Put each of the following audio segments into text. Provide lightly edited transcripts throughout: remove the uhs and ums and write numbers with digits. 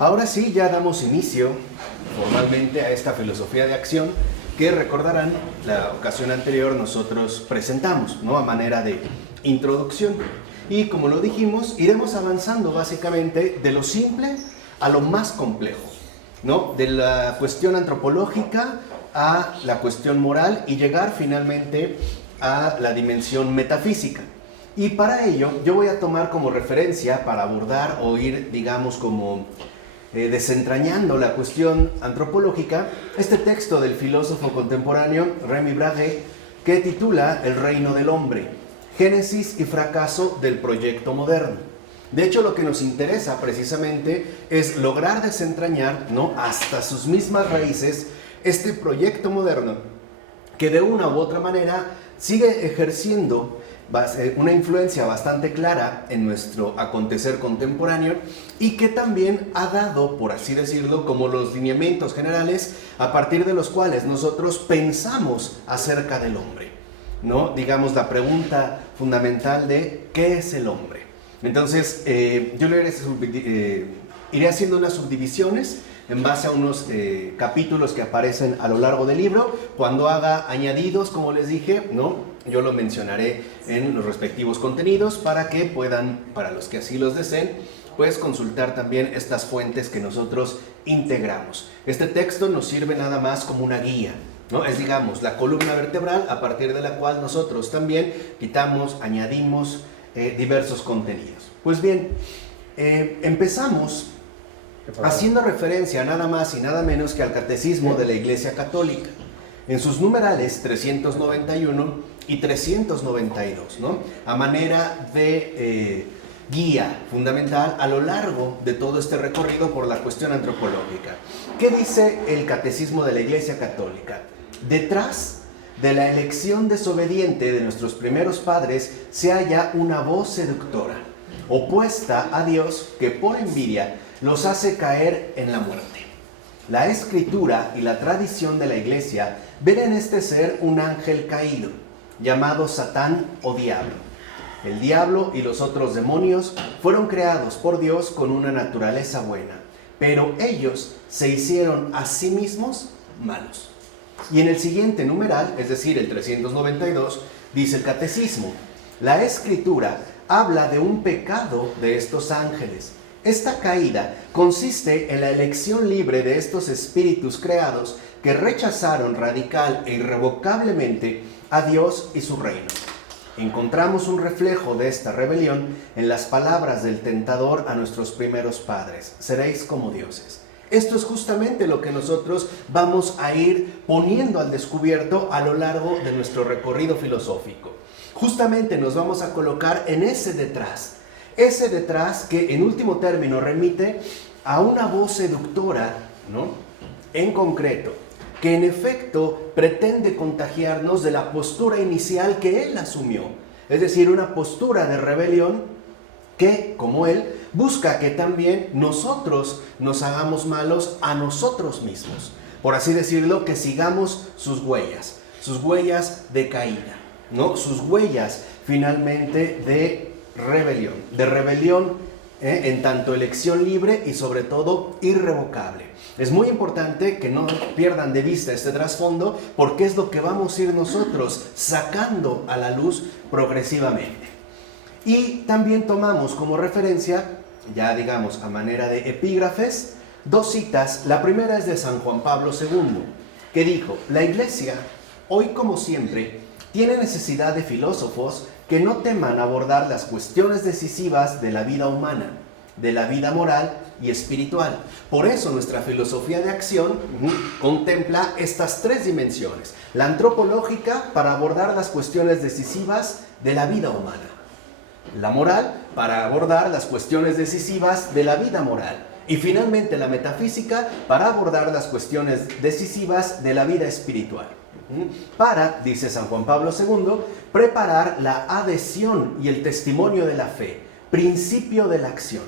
Ahora sí, ya damos inicio formalmente a esta filosofía de acción que recordarán la ocasión anterior nosotros presentamos, ¿no? A manera de introducción. Y como lo dijimos, iremos avanzando básicamente de lo simple a lo más complejo, ¿no? De la cuestión antropológica a la cuestión moral y llegar finalmente a la dimensión metafísica. Y para ello yo voy a tomar como referencia para abordar o ir, digamos, como desentrañando la cuestión antropológica, este texto del filósofo contemporáneo Remy Brague que titula El reino del hombre, génesis y fracaso del proyecto moderno. De hecho, lo que nos interesa precisamente es lograr desentrañar, ¿no?, hasta sus mismas raíces este proyecto moderno que de una u otra manera sigue ejerciendo una influencia bastante clara en nuestro acontecer contemporáneo y que también ha dado, por así decirlo, como los lineamientos generales a partir de los cuales nosotros pensamos acerca del hombre, ¿no? Digamos, la pregunta fundamental de ¿qué es el hombre? Entonces, yo iré haciendo unas subdivisiones en base a unos capítulos que aparecen a lo largo del libro. Cuando haga añadidos, como les dije, ¿no?, yo lo mencionaré en los respectivos contenidos para que puedan, para los que así los deseen, pues consultar también estas fuentes que nosotros integramos. Este texto nos sirve nada más como una guía, ¿no? Es, digamos, la columna vertebral a partir de la cual nosotros también quitamos, añadimos diversos contenidos. Pues bien, empezamos haciendo referencia nada más y nada menos que al Catecismo de la Iglesia Católica, en sus numerales 391 y 392, ¿no?, a manera de guía fundamental a lo largo de todo este recorrido por la cuestión antropológica. ¿Qué dice el Catecismo de la Iglesia Católica? Detrás de la elección desobediente de nuestros primeros padres se halla una voz seductora, opuesta a Dios, que por envidia los hace caer en la muerte. La Escritura y la tradición de la Iglesia ven en este ser un ángel caído, llamado Satán o Diablo. El diablo y los otros demonios fueron creados por Dios con una naturaleza buena, pero ellos se hicieron a sí mismos malos. Y en el siguiente numeral, es decir, el 392, dice el Catecismo: la Escritura habla de un pecado de estos ángeles. Esta caída consiste en la elección libre de estos espíritus creados que rechazaron radical e irrevocablemente a Dios y su reino. Encontramos un reflejo de esta rebelión en las palabras del tentador a nuestros primeros padres: seréis como dioses. Esto es justamente lo que nosotros vamos a ir poniendo al descubierto a lo largo de nuestro recorrido filosófico. Justamente nos vamos a colocar en ese detrás que en último término remite a una voz seductora, ¿no?, en concreto, que en efecto pretende contagiarnos de la postura inicial que él asumió, es decir, una postura de rebelión que, como él, busca que también nosotros nos hagamos malos a nosotros mismos, por así decirlo, que sigamos sus huellas de caída, ¿no?, sus huellas finalmente de rebelión en tanto elección libre y sobre todo irrevocable. Es muy importante que no pierdan de vista este trasfondo, porque es lo que vamos a ir nosotros sacando a la luz progresivamente. Y también tomamos como referencia, ya digamos a manera de epígrafes, dos citas. La primera es de San Juan Pablo II, que dijo: la Iglesia, hoy como siempre, tiene necesidad de filósofos que no teman abordar las cuestiones decisivas de la vida humana, de la vida moral y espiritual. Por eso nuestra filosofía de acción contempla estas tres dimensiones: la antropológica, para abordar las cuestiones decisivas de la vida humana; la moral, para abordar las cuestiones decisivas de la vida moral; y finalmente la metafísica, para abordar las cuestiones decisivas de la vida espiritual. Para, dice San Juan Pablo II, preparar la adhesión y el testimonio de la fe, principio de la acción,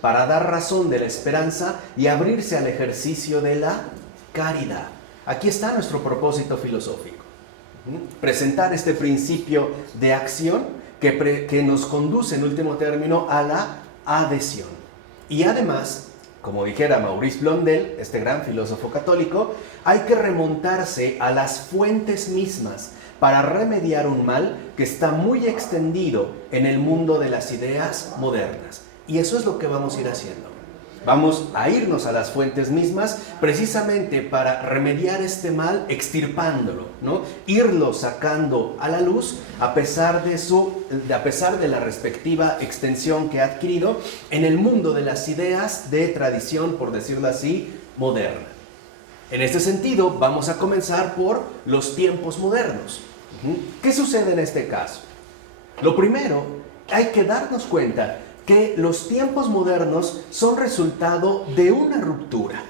para dar razón de la esperanza y abrirse al ejercicio de la caridad. Aquí está nuestro propósito filosófico: presentar este principio de acción que nos conduce en último término a la adhesión. Y además como dijera Maurice Blondel, este gran filósofo católico, hay que remontarse a las fuentes mismas para remediar un mal que está muy extendido en el mundo de las ideas modernas. Y eso es lo que vamos a ir haciendo. Vamos a irnos a las fuentes mismas precisamente para remediar este mal, extirpándolo, ¿no? Irlo sacando a la luz a pesar de la respectiva extensión que ha adquirido en el mundo de las ideas de tradición, por decirlo así, moderna. En este sentido, vamos a comenzar por los tiempos modernos. ¿Qué sucede en este caso? Lo primero, hay que darnos cuenta que los tiempos modernos son resultado de una ruptura,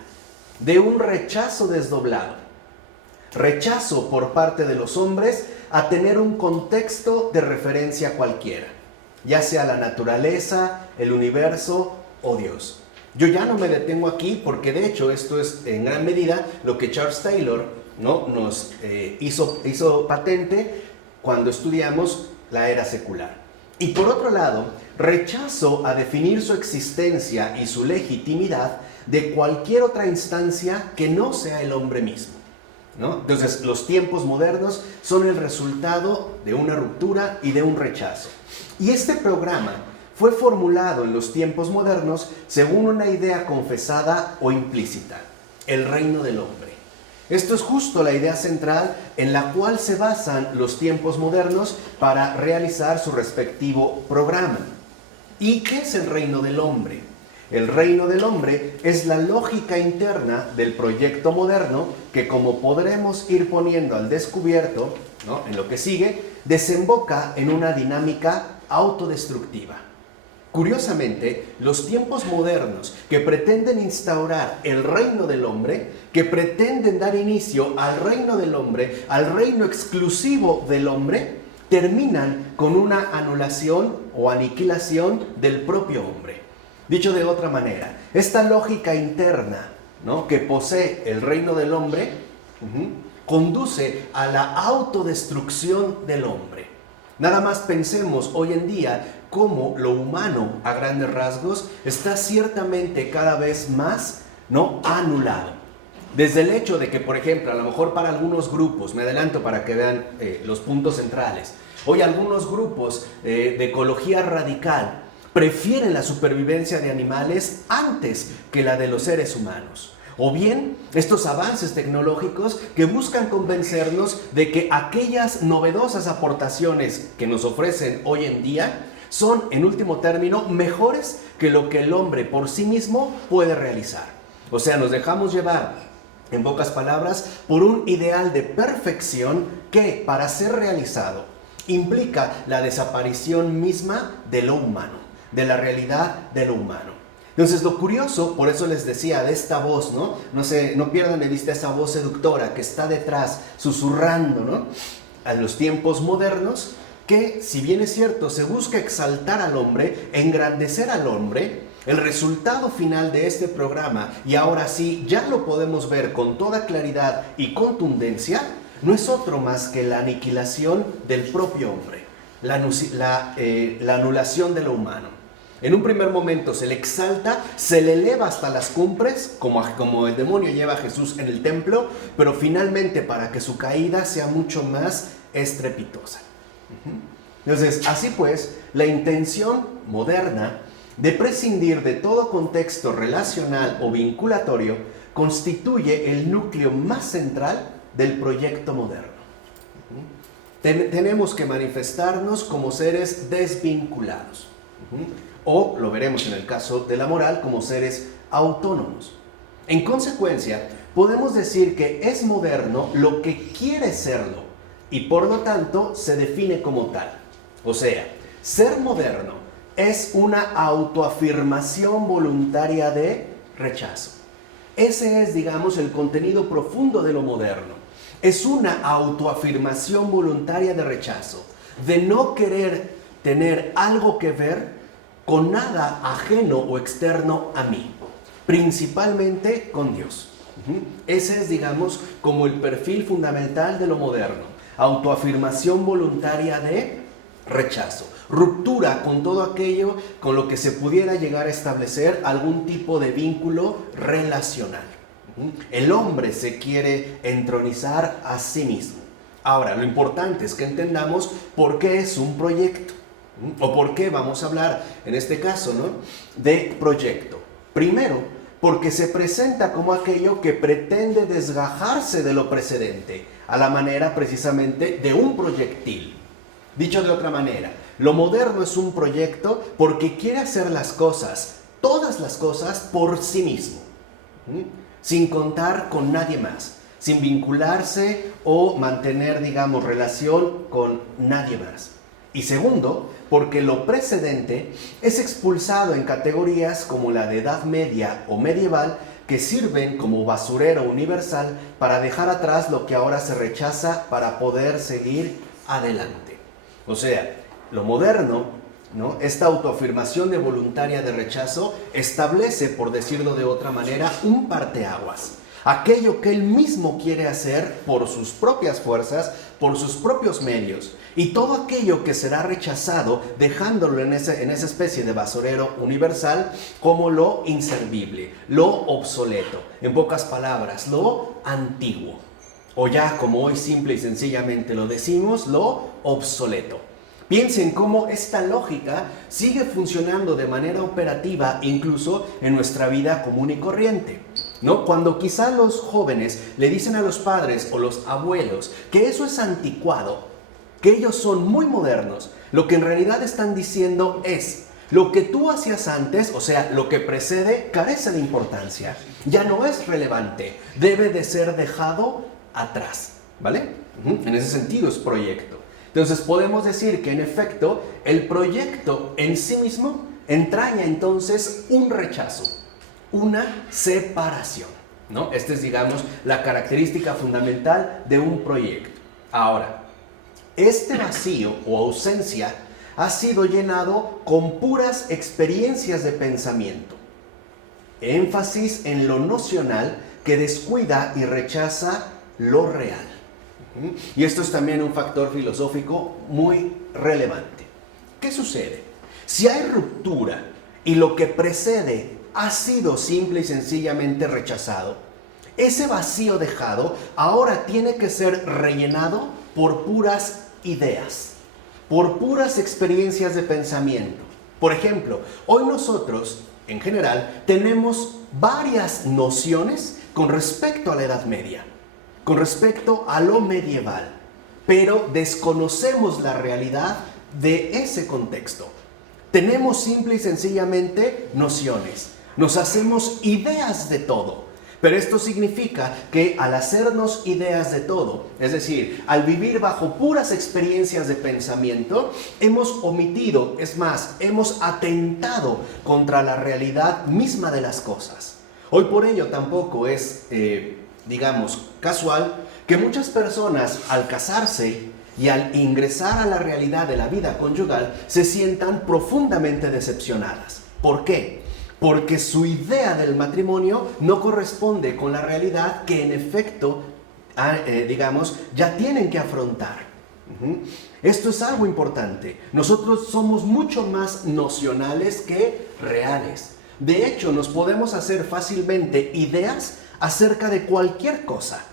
de un rechazo desdoblado. Rechazo por parte de los hombres a tener un contexto de referencia cualquiera, ya sea la naturaleza, el universo o Dios. Yo ya no me detengo aquí porque de hecho esto es en gran medida lo que Charles Taylor, ¿no?, nos hizo patente cuando estudiamos la era secular. Y por otro lado, rechazo a definir su existencia y su legitimidad de cualquier otra instancia que no sea el hombre mismo, ¿no? Entonces, los tiempos modernos son el resultado de una ruptura y de un rechazo. Y este programa fue formulado en los tiempos modernos según una idea confesada o implícita: el reino del hombre. Esto es justo la idea central en la cual se basan los tiempos modernos para realizar su respectivo programa. ¿Y qué es el reino del hombre? El reino del hombre es la lógica interna del proyecto moderno que, como podremos ir poniendo al descubierto, ¿no?, en lo que sigue, desemboca en una dinámica autodestructiva. Curiosamente, los tiempos modernos que pretenden instaurar el reino del hombre, que pretenden dar inicio al reino del hombre, al reino exclusivo del hombre, terminan con una anulación o aniquilación del propio hombre. Dicho de otra manera, esta lógica interna, ¿no?, que posee el reino del hombre, conduce a la autodestrucción del hombre. Nada más pensemos hoy en día cómo lo humano, a grandes rasgos, está ciertamente cada vez más, ¿no?, anulado. Desde el hecho de que, por ejemplo, a lo mejor para algunos grupos, me adelanto para que vean los puntos centrales, hoy algunos grupos de ecología radical prefieren la supervivencia de animales antes que la de los seres humanos. O bien, estos avances tecnológicos que buscan convencernos de que aquellas novedosas aportaciones que nos ofrecen hoy en día son, en último término, mejores que lo que el hombre por sí mismo puede realizar. O sea, nos dejamos llevar, en pocas palabras, por un ideal de perfección que, para ser realizado, implica la desaparición misma de lo humano, de la realidad de lo humano. Entonces, lo curioso, por eso les decía de esta voz, no pierdan de vista esa voz seductora que está detrás, susurrando, ¿no?, a los tiempos modernos, que, si bien es cierto, se busca exaltar al hombre, engrandecer al hombre. El resultado final de este programa, y ahora sí ya lo podemos ver con toda claridad y contundencia, no es otro más que la aniquilación del propio hombre, la anulación de lo humano. En un primer momento se le exalta, se le eleva hasta las cumbres, como el demonio lleva a Jesús en el templo, pero finalmente para que su caída sea mucho más estrepitosa. Entonces, así pues, la intención moderna de prescindir de todo contexto relacional o vinculatorio constituye el núcleo más central del proyecto moderno. Tenemos que manifestarnos como seres desvinculados, o lo veremos en el caso de la moral como seres autónomos. En consecuencia, podemos decir que es moderno lo que quiere serlo y por lo tanto se define como tal. O sea, ser moderno es una autoafirmación voluntaria de rechazo. Ese es, digamos, el contenido profundo de lo moderno. Es una autoafirmación voluntaria de rechazo, de no querer tener algo que ver con nada ajeno o externo a mí, principalmente con Dios. Ese es, digamos, como el perfil fundamental de lo moderno. Autoafirmación voluntaria de rechazo, ruptura con todo aquello con lo que se pudiera llegar a establecer algún tipo de vínculo relacional. El hombre se quiere entronizar a sí mismo. Ahora, lo importante es que entendamos por qué es un proyecto, o por qué vamos a hablar, en este caso, ¿no?, de proyecto. Primero, porque se presenta como aquello que pretende desgajarse de lo precedente, a la manera precisamente de un proyectil. Dicho de otra manera, lo moderno es un proyecto porque quiere hacer las cosas, todas las cosas, por sí mismo, sin contar con nadie más, sin vincularse o mantener, digamos, relación con nadie más. Y segundo, porque lo precedente es expulsado en categorías como la de Edad Media o medieval, que sirven como basurero universal para dejar atrás lo que ahora se rechaza para poder seguir adelante. O sea, lo moderno, ¿no?, esta autoafirmación de voluntaria de rechazo establece, por decirlo de otra manera, un parteaguas. Aquello que él mismo quiere hacer por sus propias fuerzas, por sus propios medios, y todo aquello que será rechazado, dejándolo en esa especie de basurero universal como lo inservible, lo obsoleto, en pocas palabras, lo antiguo, o ya como hoy simple y sencillamente lo decimos, lo obsoleto. Piensen cómo esta lógica sigue funcionando de manera operativa incluso en nuestra vida común y corriente, ¿no? Cuando quizá los jóvenes le dicen a los padres o los abuelos que eso es anticuado, que ellos son muy modernos, lo que en realidad están diciendo es: lo que tú hacías antes, o sea, lo que precede, carece de importancia, ya no es relevante, debe de ser dejado atrás, ¿vale? En ese sentido es proyecto. Entonces podemos decir que en efecto el proyecto en sí mismo entraña entonces un rechazo, una separación, ¿no? Esta es, digamos, la característica fundamental de un proyecto. Ahora, este vacío o ausencia ha sido llenado con puras experiencias de pensamiento. Énfasis en lo nocional que descuida y rechaza lo real. Y esto es también un factor filosófico muy relevante. ¿Qué sucede? Si hay ruptura y lo que precede ha sido simple y sencillamente rechazado, ese vacío dejado ahora tiene que ser rellenado por puras ideas, por puras experiencias de pensamiento. Por ejemplo, hoy nosotros, en general, tenemos varias nociones con respecto a la Edad Media, con respecto a lo medieval, pero desconocemos la realidad de ese contexto. Tenemos simple y sencillamente nociones, nos hacemos ideas de todo. Pero esto significa que al hacernos ideas de todo, es decir, al vivir bajo puras experiencias de pensamiento, hemos omitido, es más, hemos atentado contra la realidad misma de las cosas. Hoy por ello tampoco es, digamos, casual que muchas personas al casarse y al ingresar a la realidad de la vida conyugal se sientan profundamente decepcionadas. ¿Por qué? Porque su idea del matrimonio no corresponde con la realidad que en efecto, digamos, ya tienen que afrontar. Esto es algo importante. Nosotros somos mucho más nocionales que reales. De hecho, nos podemos hacer fácilmente ideas acerca de cualquier cosa.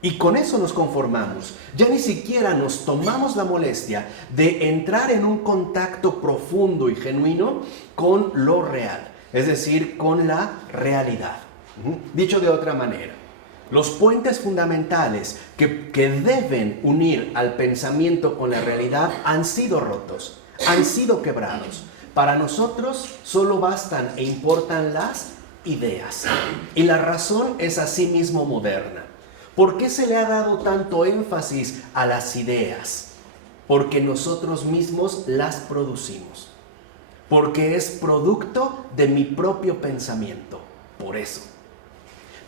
Y con eso nos conformamos. Ya ni siquiera nos tomamos la molestia de entrar en un contacto profundo y genuino con lo real. Es decir, con la realidad. Dicho de otra manera, los puentes fundamentales que deben unir al pensamiento con la realidad han sido rotos, han sido quebrados. Para nosotros solo bastan e importan las ideas. Y la razón es asimismo moderna. ¿Por qué se le ha dado tanto énfasis a las ideas? Porque nosotros mismos las producimos. Porque es producto de mi propio pensamiento. Por eso.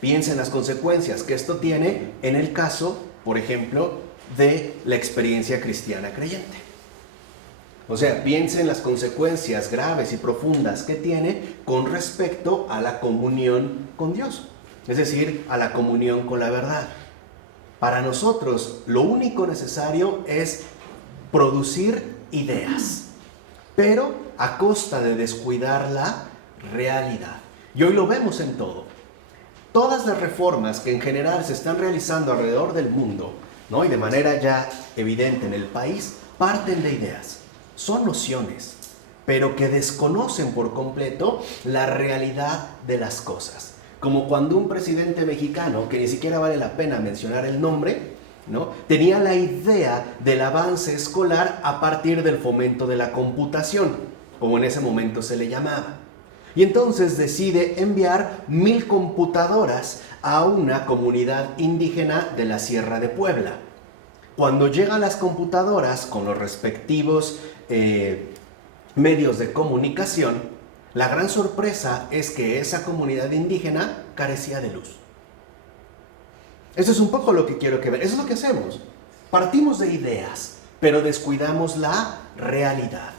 Piensa en las consecuencias que esto tiene en el caso, por ejemplo, de la experiencia cristiana creyente. O sea, piensa en las consecuencias graves y profundas que tiene con respecto a la comunión con Dios. Es decir, a la comunión con la verdad. Para nosotros, lo único necesario es producir ideas, pero a costa de descuidar la realidad. Y hoy lo vemos en todo. Todas las reformas que en general se están realizando alrededor del mundo, ¿no? Y de manera ya evidente en el país, parten de ideas. Son nociones, pero que desconocen por completo la realidad de las cosas. Como cuando un presidente mexicano, que ni siquiera vale la pena mencionar el nombre, ¿no? Tenía la idea del avance escolar a partir del fomento de la computación, como en ese momento se le llamaba. Y entonces decide enviar 1000 computadoras a una comunidad indígena de la Sierra de Puebla. Cuando llegan las computadoras con los respectivos medios de comunicación, la gran sorpresa es que esa comunidad indígena carecía de luz. Eso es un poco lo que quiero que vean. Eso es lo que hacemos. Partimos de ideas, pero descuidamos la realidad.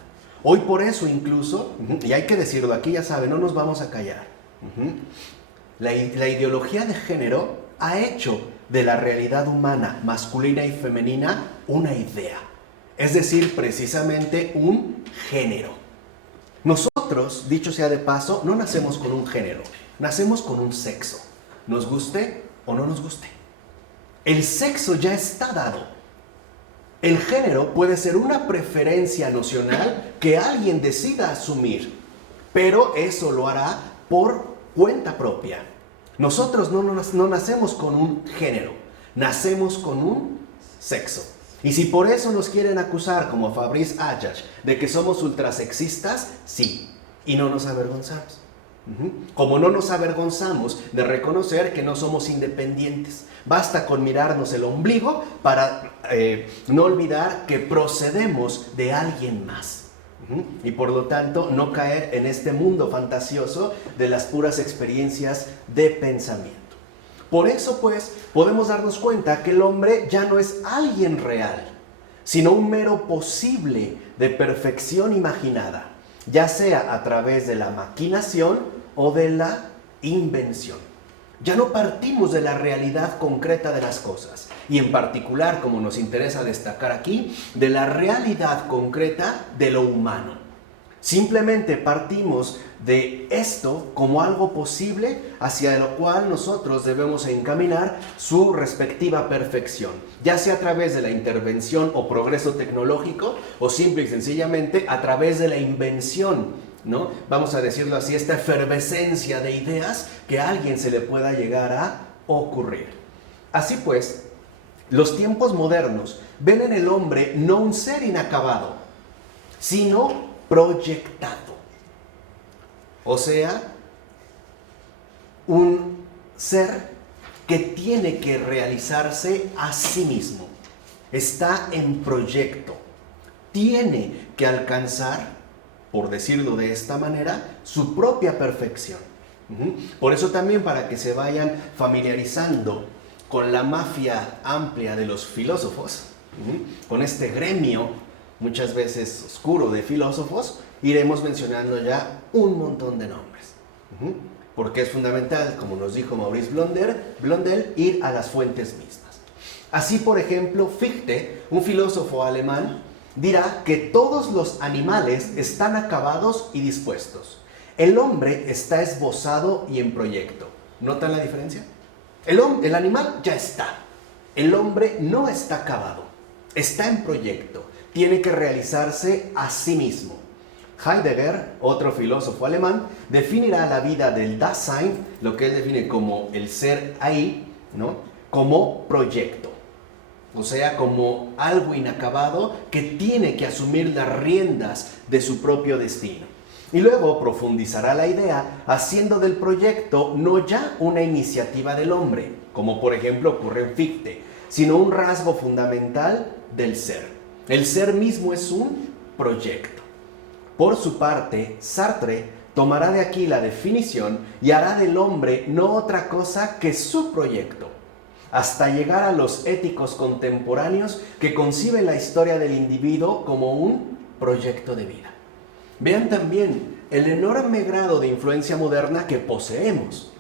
Hoy por eso incluso, y hay que decirlo aquí, ya saben, no nos vamos a callar. La ideología de género ha hecho de la realidad humana, masculina y femenina, una idea. Es decir, precisamente un género. Nosotros, dicho sea de paso, no nacemos con un género, nacemos con un sexo. Nos guste o no nos guste. El sexo ya está dado. El género puede ser una preferencia nocional que alguien decida asumir, pero eso lo hará por cuenta propia. Nosotros no nacemos con un género, nacemos con un sexo. Y si por eso nos quieren acusar, como Fabrice Ayash, de que somos ultrasexistas, sí, y no nos avergonzamos. Como no nos avergonzamos de reconocer que no somos independientes. Basta con mirarnos el ombligo para no olvidar que procedemos de alguien más. Y por lo tanto no caer en este mundo fantasioso de las puras experiencias de pensamiento. Por eso pues podemos darnos cuenta que el hombre ya no es alguien real, sino un mero posible de perfección imaginada, ya sea a través de la maquinación o de la invención. Ya no partimos de la realidad concreta de las cosas, y en particular, como nos interesa destacar aquí, de la realidad concreta de lo humano. Simplemente partimos de esto como algo posible hacia lo cual nosotros debemos encaminar su respectiva perfección, ya sea a través de la intervención o progreso tecnológico o simple y sencillamente a través de la invención, ¿no? Vamos a decirlo así, esta efervescencia de ideas que a alguien se le pueda llegar a ocurrir. Así pues, los tiempos modernos ven en el hombre no un ser inacabado, sino proyectado. O sea, un ser que tiene que realizarse a sí mismo. Está en proyecto. Tiene que alcanzar, por decirlo de esta manera, su propia perfección. Por eso también, para que se vayan familiarizando con la mafia amplia de los filósofos, con este gremio muchas veces oscuro de filósofos, iremos mencionando ya un montón de nombres. Porque es fundamental, como nos dijo Maurice Blondel, ir a las fuentes mismas. Así, por ejemplo, Fichte, un filósofo alemán, dirá que todos los animales están acabados y dispuestos. El hombre está esbozado y en proyecto. ¿Notan la diferencia? El animal ya está. El hombre no está acabado. Está en proyecto. Tiene que realizarse a sí mismo. Heidegger, otro filósofo alemán, definirá la vida del Dasein, lo que él define como el ser ahí, ¿no? Como proyecto. O sea, como algo inacabado que tiene que asumir las riendas de su propio destino. Y luego profundizará la idea haciendo del proyecto no ya una iniciativa del hombre, como por ejemplo ocurre en Fichte, sino un rasgo fundamental del ser. El ser mismo es un proyecto. Por su parte, Sartre tomará de aquí la definición y hará del hombre no otra cosa que su proyecto, hasta llegar a los éticos contemporáneos que conciben la historia del individuo como un proyecto de vida. Vean también el enorme grado de influencia moderna que poseemos.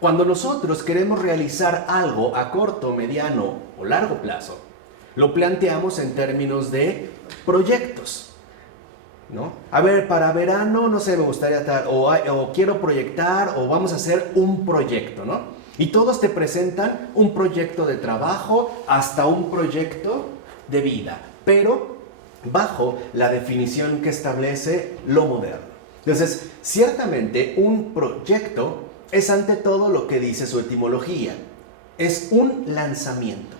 Cuando nosotros queremos realizar algo a corto, mediano o largo plazo, Lo planteamos en términos de proyectos, ¿no? A ver, para verano, no sé, me gustaría estar, o quiero proyectar, o vamos a hacer un proyecto, ¿no? Y todos te presentan un proyecto de trabajo hasta un proyecto de vida, pero bajo la definición que establece lo moderno. Entonces, ciertamente un proyecto es ante todo lo que dice su etimología. Es un lanzamiento.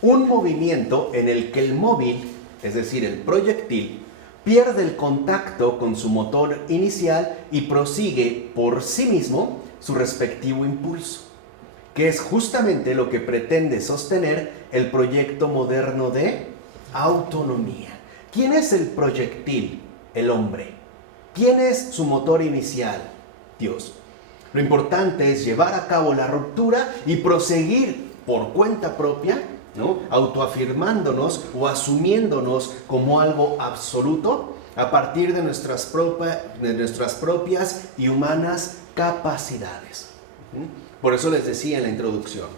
Un movimiento en el que el móvil, es decir, el proyectil, pierde el contacto con su motor inicial y prosigue por sí mismo su respectivo impulso, que es justamente lo que pretende sostener el proyecto moderno de autonomía. ¿Quién es el proyectil? El hombre. ¿Quién es su motor inicial? Dios. Lo importante es llevar a cabo la ruptura y proseguir por cuenta propia, ¿no? Autoafirmándonos o asumiéndonos como algo absoluto a partir de nuestras propias y humanas capacidades. Por eso les decía en la introducción,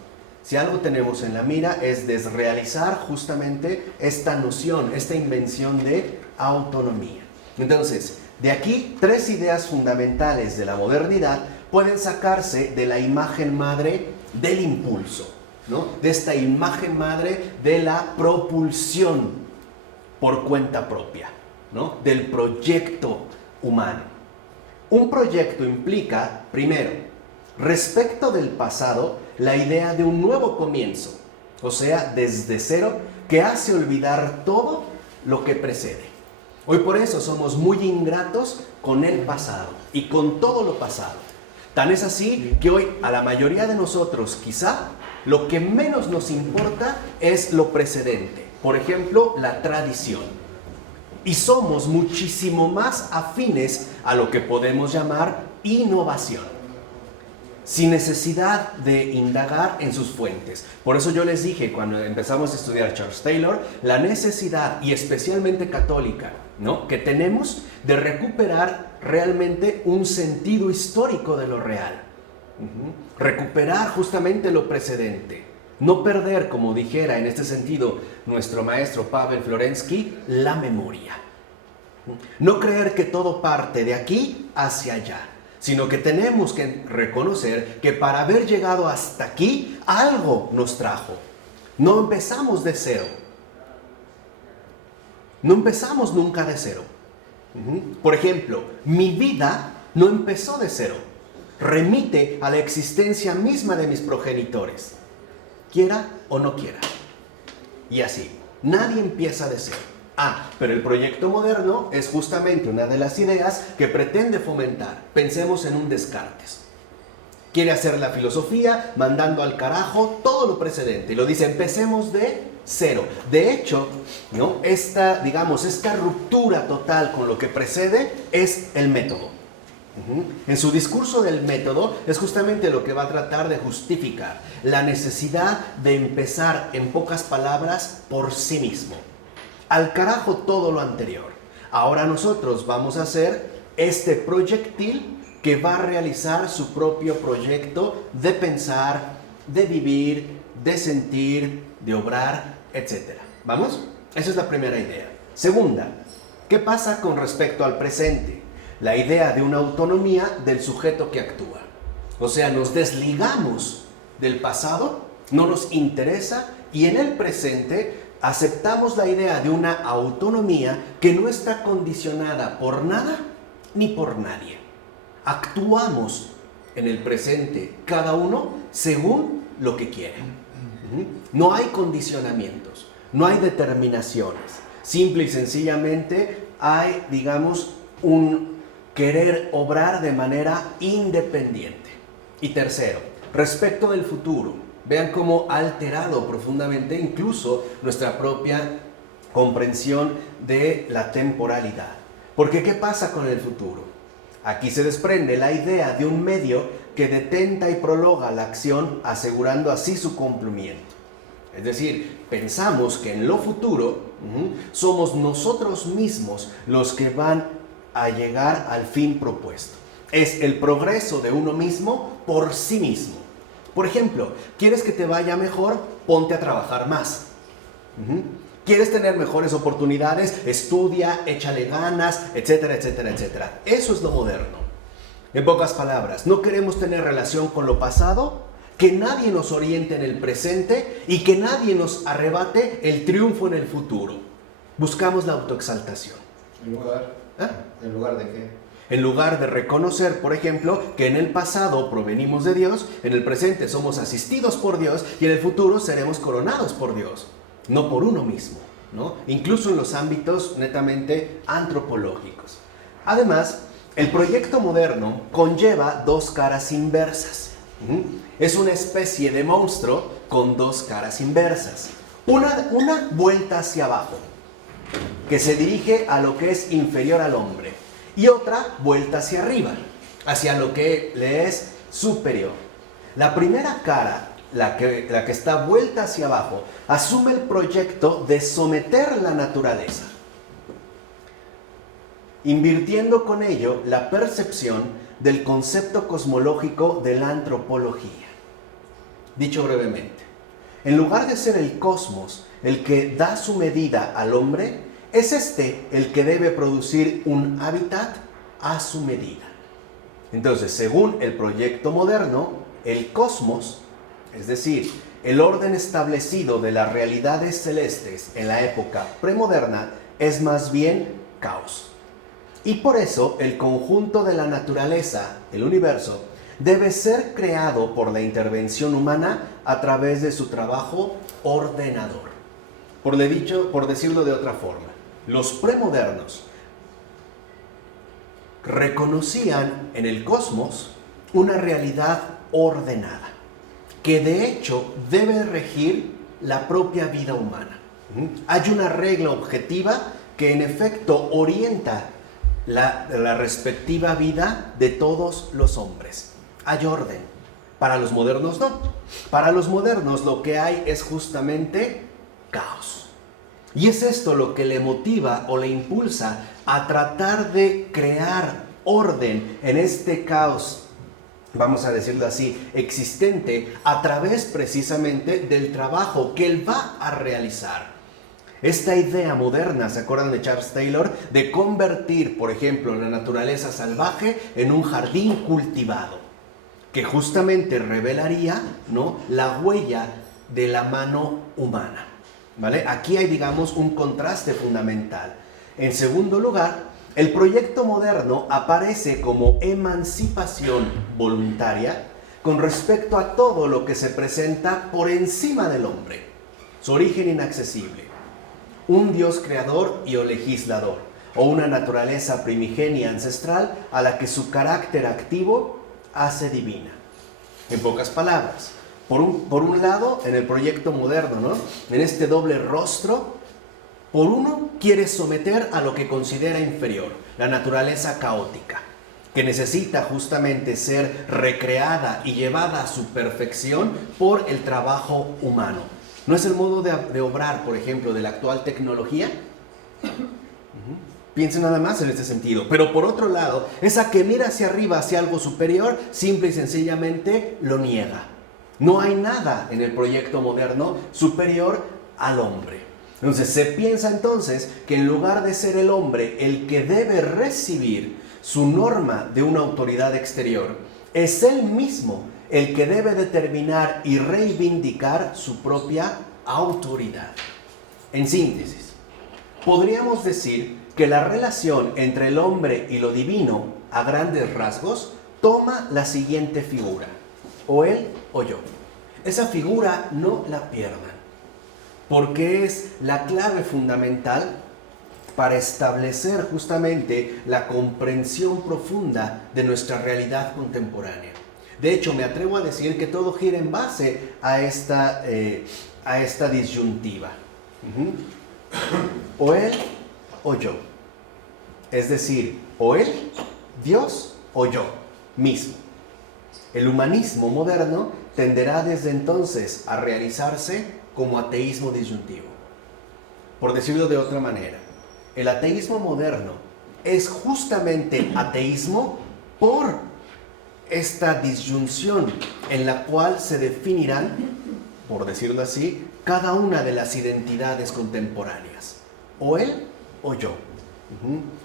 si algo tenemos en la mira es desrealizar justamente esta noción, esta invención de autonomía. Entonces, de aquí, 3 ideas fundamentales de la modernidad pueden sacarse de la imagen madre del impulso, ¿no? De esta imagen madre de la propulsión por cuenta propia, ¿no? Del proyecto humano. Un proyecto implica, primero, respecto del pasado, la idea de un nuevo comienzo, o sea, desde cero, que hace olvidar todo lo que precede. Hoy por eso somos muy ingratos con el pasado y con todo lo pasado. Tan es así que hoy a la mayoría de nosotros quizá lo que menos nos importa es lo precedente. Por ejemplo, la tradición. Y somos muchísimo más afines a lo que podemos llamar innovación, sin necesidad de indagar en sus fuentes. Por eso yo les dije cuando empezamos a estudiar Charles Taylor, la necesidad, y especialmente católica, ¿no?, que tenemos de recuperar realmente un sentido histórico de lo real. Recuperar justamente lo precedente. No perder, como dijera en este sentido nuestro maestro Pavel Florensky, la memoria. No creer que todo parte de aquí hacia allá, sino que tenemos que reconocer que para haber llegado hasta aquí, algo nos trajo. No empezamos de cero. No empezamos nunca de cero. Por ejemplo, mi vida no empezó de cero. Remite a la existencia misma de mis progenitores, quiera o no quiera. Y así, nadie empieza de cero. Pero el proyecto moderno es justamente una de las ideas que pretende fomentar. Pensemos en un Descartes. Quiere hacer la filosofía mandando al carajo todo lo precedente. Y lo dice, empecemos de cero. De hecho, ¿no?, esta ruptura total con lo que precede es el método. En su discurso del método es justamente lo que va a tratar de justificar la necesidad de empezar, en pocas palabras, por sí mismo. Al carajo todo lo anterior. Ahora nosotros vamos a hacer este proyectil que va a realizar su propio proyecto de pensar, de vivir, de sentir, de obrar, etc. ¿Vamos? Esa es la primera idea. Segunda, ¿qué pasa con respecto al presente? La idea de una autonomía del sujeto que actúa. O sea, nos desligamos del pasado, no nos interesa, y en el presente aceptamos la idea de una autonomía que no está condicionada por nada ni por nadie. Actuamos en el presente, cada uno según lo que quiere. No hay condicionamientos, no hay determinaciones. Simple y sencillamente hay, un querer obrar de manera independiente. Y tercero, respecto del futuro, vean cómo ha alterado profundamente incluso nuestra propia comprensión de la temporalidad. Porque ¿qué pasa con el futuro? Aquí se desprende la idea de un medio que detenta y prolonga la acción, asegurando así su cumplimiento. Es decir, pensamos que en lo futuro somos nosotros mismos los que van a llegar al fin propuesto. Es el progreso de uno mismo por sí mismo. Por ejemplo, ¿quieres que te vaya mejor? Ponte a trabajar más. ¿Quieres tener mejores oportunidades? Estudia, échale ganas, etcétera, etcétera, etcétera. Eso es lo moderno. En pocas palabras, no queremos tener relación con lo pasado, que nadie nos oriente en el presente y que nadie nos arrebate el triunfo en el futuro. Buscamos la autoexaltación. ¿En lugar de qué? En lugar de reconocer, por ejemplo, que en el pasado provenimos de Dios, en el presente somos asistidos por Dios y en el futuro seremos coronados por Dios, no por uno mismo, ¿no? Incluso en los ámbitos netamente antropológicos. Además, el proyecto moderno conlleva dos caras inversas. Es una especie de monstruo con dos caras inversas. Una vuelta hacia abajo, que se dirige a lo que es inferior al hombre, y otra vuelta hacia arriba, hacia lo que le es superior. La primera cara, la que está vuelta hacia abajo, asume el proyecto de someter la naturaleza, invirtiendo con ello la percepción del concepto cosmológico de la antropología. Dicho brevemente, en lugar de ser el cosmos el que da su medida al hombre, es este el que debe producir un hábitat a su medida. Entonces, según el proyecto moderno, el cosmos, es decir, el orden establecido de las realidades celestes en la época premoderna, es más bien caos. Y por eso el conjunto de la naturaleza, el universo, debe ser creado por la intervención humana a través de su trabajo ordenador. Por decirlo de otra forma, los premodernos reconocían en el cosmos una realidad ordenada, que de hecho debe regir la propia vida humana. Hay una regla objetiva que en efecto orienta la respectiva vida de todos los hombres. Hay orden. Para los modernos no. Para los modernos lo que hay es justamente caos. Y es esto lo que le motiva o le impulsa a tratar de crear orden en este caos, vamos a decirlo así, existente, a través precisamente del trabajo que él va a realizar. Esta idea moderna, ¿se acuerdan de Charles Taylor? De convertir, por ejemplo, la naturaleza salvaje en un jardín cultivado, que justamente revelaría, ¿no?, la huella de la mano humana. ¿Vale? Aquí hay, digamos, un contraste fundamental. En segundo lugar, el proyecto moderno aparece como emancipación voluntaria con respecto a todo lo que se presenta por encima del hombre. Su origen inaccesible. Un Dios creador y o legislador, o una naturaleza primigenia ancestral a la que su carácter activo hace divina. En pocas palabras, por un lado, en el proyecto moderno, ¿no?, en este doble rostro, por uno quiere someter a lo que considera inferior, la naturaleza caótica, que necesita justamente ser recreada y llevada a su perfección por el trabajo humano. ¿No es el modo de obrar, por ejemplo, de la actual tecnología? Piensen nada más en este sentido. Pero por otro lado, esa que mira hacia arriba, hacia algo superior, simple y sencillamente lo niega. No hay nada en el proyecto moderno superior al hombre. Entonces se piensa entonces que en lugar de ser el hombre el que debe recibir su norma de una autoridad exterior, es él mismo el que debe determinar y reivindicar su propia autoridad. En síntesis, podríamos decir que la relación entre el hombre y lo divino, a grandes rasgos, toma la siguiente figura: o él o yo. Esa figura no la pierdan, porque es la clave fundamental para establecer justamente la comprensión profunda de nuestra realidad contemporánea. De hecho, me atrevo a decir que todo gira en base a esta disyuntiva. O él o yo. Es decir, o él, Dios, o yo mismo. El humanismo moderno tenderá desde entonces a realizarse como ateísmo disyuntivo. Por decirlo de otra manera, el ateísmo moderno es justamente ateísmo por esta disyunción en la cual se definirán, por decirlo así, cada una de las identidades contemporáneas, o él o yo.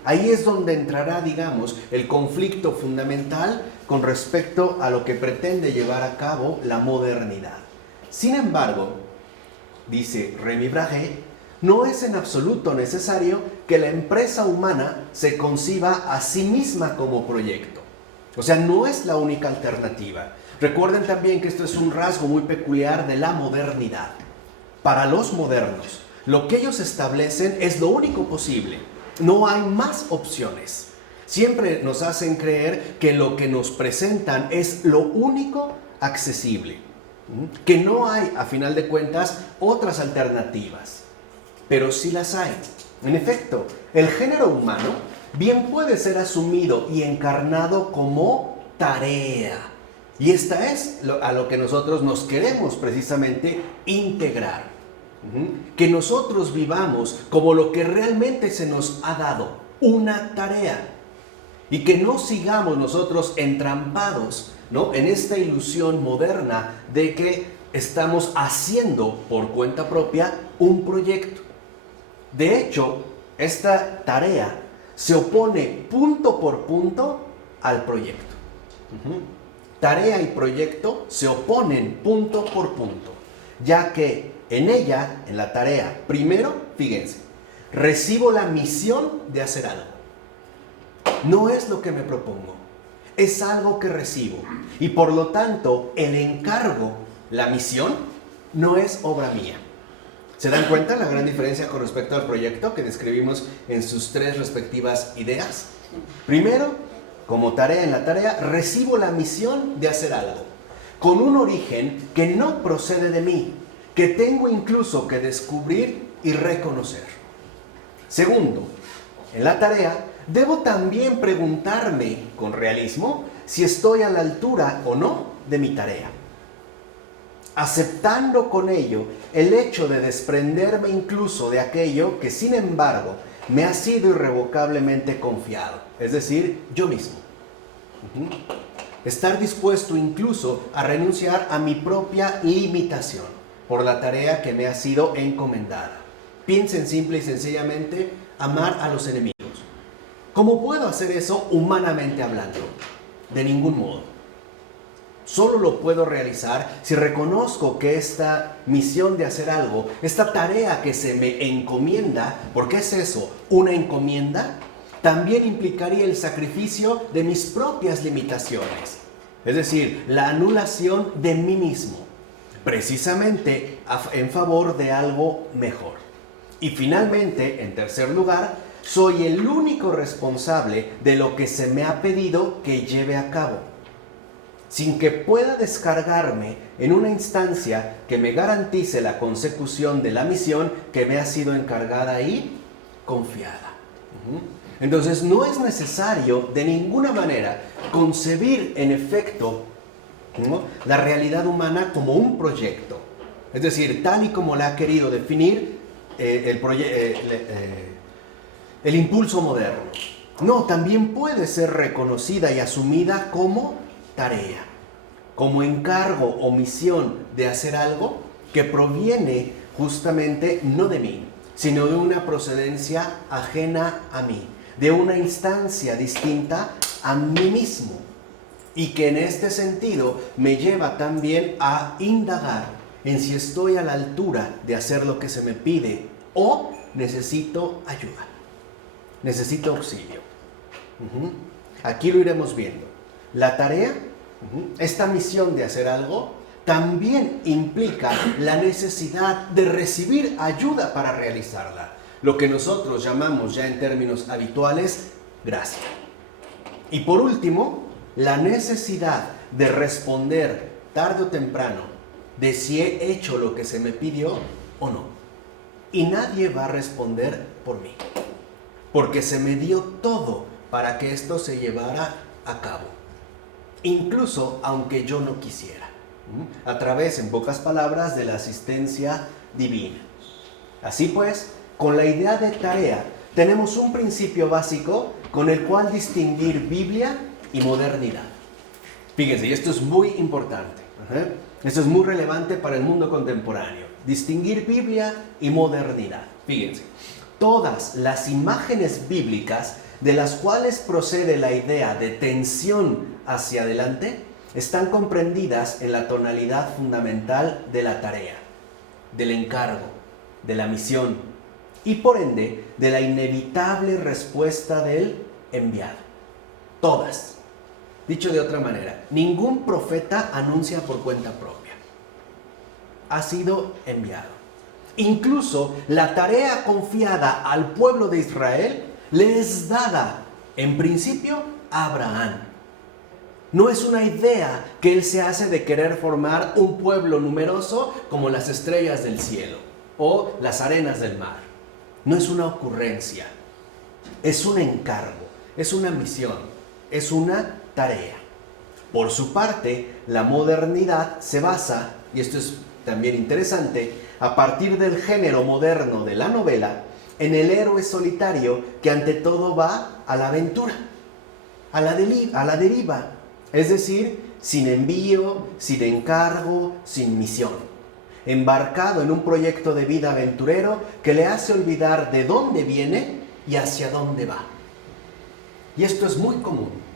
Ahí es donde entrará, digamos, el conflicto fundamental con respecto a lo que pretende llevar a cabo la modernidad. Sin embargo, dice Remy Brahe, no es en absoluto necesario que la empresa humana se conciba a sí misma como proyecto. O sea, no es la única alternativa. Recuerden también que esto es un rasgo muy peculiar de la modernidad. Para los modernos, lo que ellos establecen es lo único posible. No hay más opciones. Siempre nos hacen creer que lo que nos presentan es lo único accesible. Que no hay, a final de cuentas, otras alternativas. Pero sí las hay. En efecto, el género humano bien puede ser asumido y encarnado como tarea. Y esta es a lo que nosotros nos queremos precisamente integrar. Que nosotros vivamos como lo que realmente se nos ha dado, una tarea. Y que no sigamos nosotros entrampados, ¿no?, en esta ilusión moderna de que estamos haciendo por cuenta propia un proyecto. De hecho, esta tarea se opone punto por punto al proyecto. Tarea y proyecto se oponen punto por punto, ya que en ella, en la tarea, primero, fíjense, recibo la misión de hacer algo. No es lo que me propongo, es algo que recibo. Y por lo tanto, el encargo, la misión, no es obra mía. ¿Se dan cuenta la gran diferencia con respecto al proyecto que describimos en sus tres respectivas ideas? Primero, como tarea en la tarea, recibo la misión de hacer algo, con un origen que no procede de mí, que tengo incluso que descubrir y reconocer. Segundo, en la tarea, debo también preguntarme con realismo si estoy a la altura o no de mi tarea, aceptando con ello el hecho de desprenderme incluso de aquello que sin embargo me ha sido irrevocablemente confiado, es decir, yo mismo. Estar dispuesto incluso a renunciar a mi propia limitación por la tarea que me ha sido encomendada. Piensen simple y sencillamente, amar a los enemigos. ¿Cómo puedo hacer eso humanamente hablando? De ningún modo. Solo lo puedo realizar si reconozco que esta misión de hacer algo, esta tarea que se me encomienda, porque es eso, una encomienda, también implicaría el sacrificio de mis propias limitaciones. Es decir, la anulación de mí mismo, precisamente en favor de algo mejor. Y finalmente, en tercer lugar, soy el único responsable de lo que se me ha pedido que lleve a cabo, sin que pueda descargarme en una instancia que me garantice la consecución de la misión que me ha sido encargada y confiada. Entonces no es necesario de ninguna manera concebir en efecto, ¿no?, la realidad humana como un proyecto, es decir, tal y como la ha querido definir el impulso moderno. No, también puede ser reconocida y asumida como tarea, como encargo o misión de hacer algo que proviene justamente no de mí, sino de una procedencia ajena a mí, de una instancia distinta a mí mismo, y que en este sentido me lleva también a indagar en si estoy a la altura de hacer lo que se me pide o necesito ayuda, necesito auxilio. Aquí lo iremos viendo. La tarea, esta misión de hacer algo, también implica la necesidad de recibir ayuda para realizarla, lo que nosotros llamamos ya en términos habituales gracia. Y por último, la necesidad de responder tarde o temprano de si he hecho lo que se me pidió o no. Y nadie va a responder por mí, porque se me dio todo para que esto se llevara a cabo, incluso aunque yo no quisiera, a través, en pocas palabras, de la asistencia divina. Así pues, con la idea de tarea, tenemos un principio básico con el cual distinguir Biblia y modernidad. Fíjense, y esto es muy importante. Esto es muy relevante para el mundo contemporáneo. Distinguir Biblia y modernidad. Fíjense, todas las imágenes bíblicas de las cuales procede la idea de tensión hacia adelante están comprendidas en la tonalidad fundamental de la tarea, del encargo, de la misión y por ende de la inevitable respuesta del enviado. Todas. Dicho de otra manera, ningún profeta anuncia por cuenta propia. Ha sido enviado. Incluso la tarea confiada al pueblo de Israel le es dada, en principio, a Abraham. No es una idea que él se hace de querer formar un pueblo numeroso como las estrellas del cielo o las arenas del mar. No es una ocurrencia, es un encargo, es una misión, es una tarea. Por su parte, la modernidad se basa, y esto es también interesante, a partir del género moderno de la novela, en el héroe solitario que ante todo va a la aventura, a la deriva, es decir, sin envío, sin encargo, sin misión, embarcado en un proyecto de vida aventurero que le hace olvidar de dónde viene y hacia dónde va. Y esto es muy común.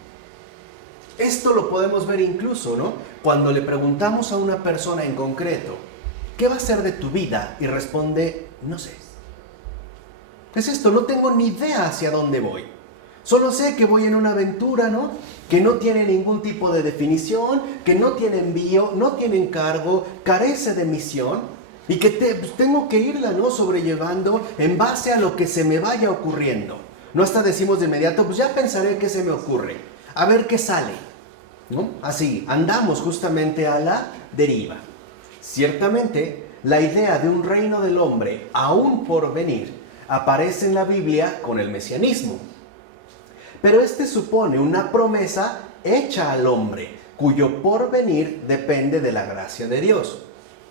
Esto lo podemos ver incluso, ¿no? Cuando le preguntamos a una persona en concreto, ¿qué va a ser de tu vida? Y responde, no sé. Es esto, no tengo ni idea hacia dónde voy. Solo sé que voy en una aventura, ¿no? Que no tiene ningún tipo de definición, que no tiene envío, no tiene encargo, carece de misión y que tengo que irla, ¿no? Sobrellevando en base a lo que se me vaya ocurriendo. No hasta decimos de inmediato, pues ya pensaré qué se me ocurre, a ver qué sale, ¿no? Así, andamos justamente a la deriva. Ciertamente, la idea de un reino del hombre aún por venir aparece en la Biblia con el mesianismo. Pero este supone una promesa hecha al hombre, cuyo porvenir depende de la gracia de Dios,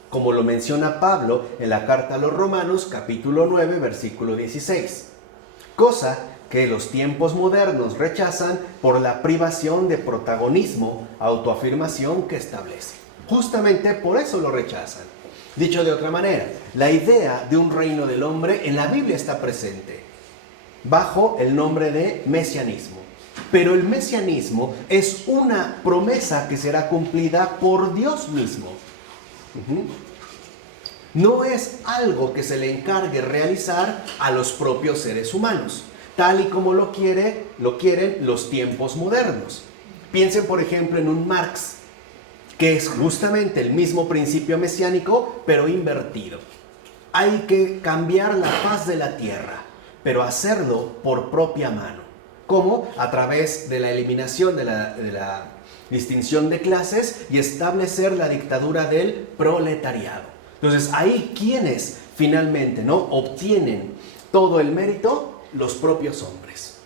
como lo menciona Pablo en la carta a los Romanos, capítulo 9, versículo 16. Cosa que los tiempos modernos rechazan por la privación de protagonismo, autoafirmación que establece. Justamente por eso lo rechazan. Dicho de otra manera, la idea de un reino del hombre en la Biblia está presente, bajo el nombre de mesianismo. Pero el mesianismo es una promesa que será cumplida por Dios mismo. No es algo que se le encargue realizar a los propios seres humanos, tal y como lo quieren los tiempos modernos. Piensen, por ejemplo, en un Marx, que es justamente el mismo principio mesiánico, pero invertido. Hay que cambiar la faz de la tierra, pero hacerlo por propia mano. ¿Cómo? A través de la eliminación de la distinción de clases y establecer la dictadura del proletariado. Entonces, ahí, ¿quiénes finalmente, ¿no?, obtienen todo el mérito? Los propios hombres.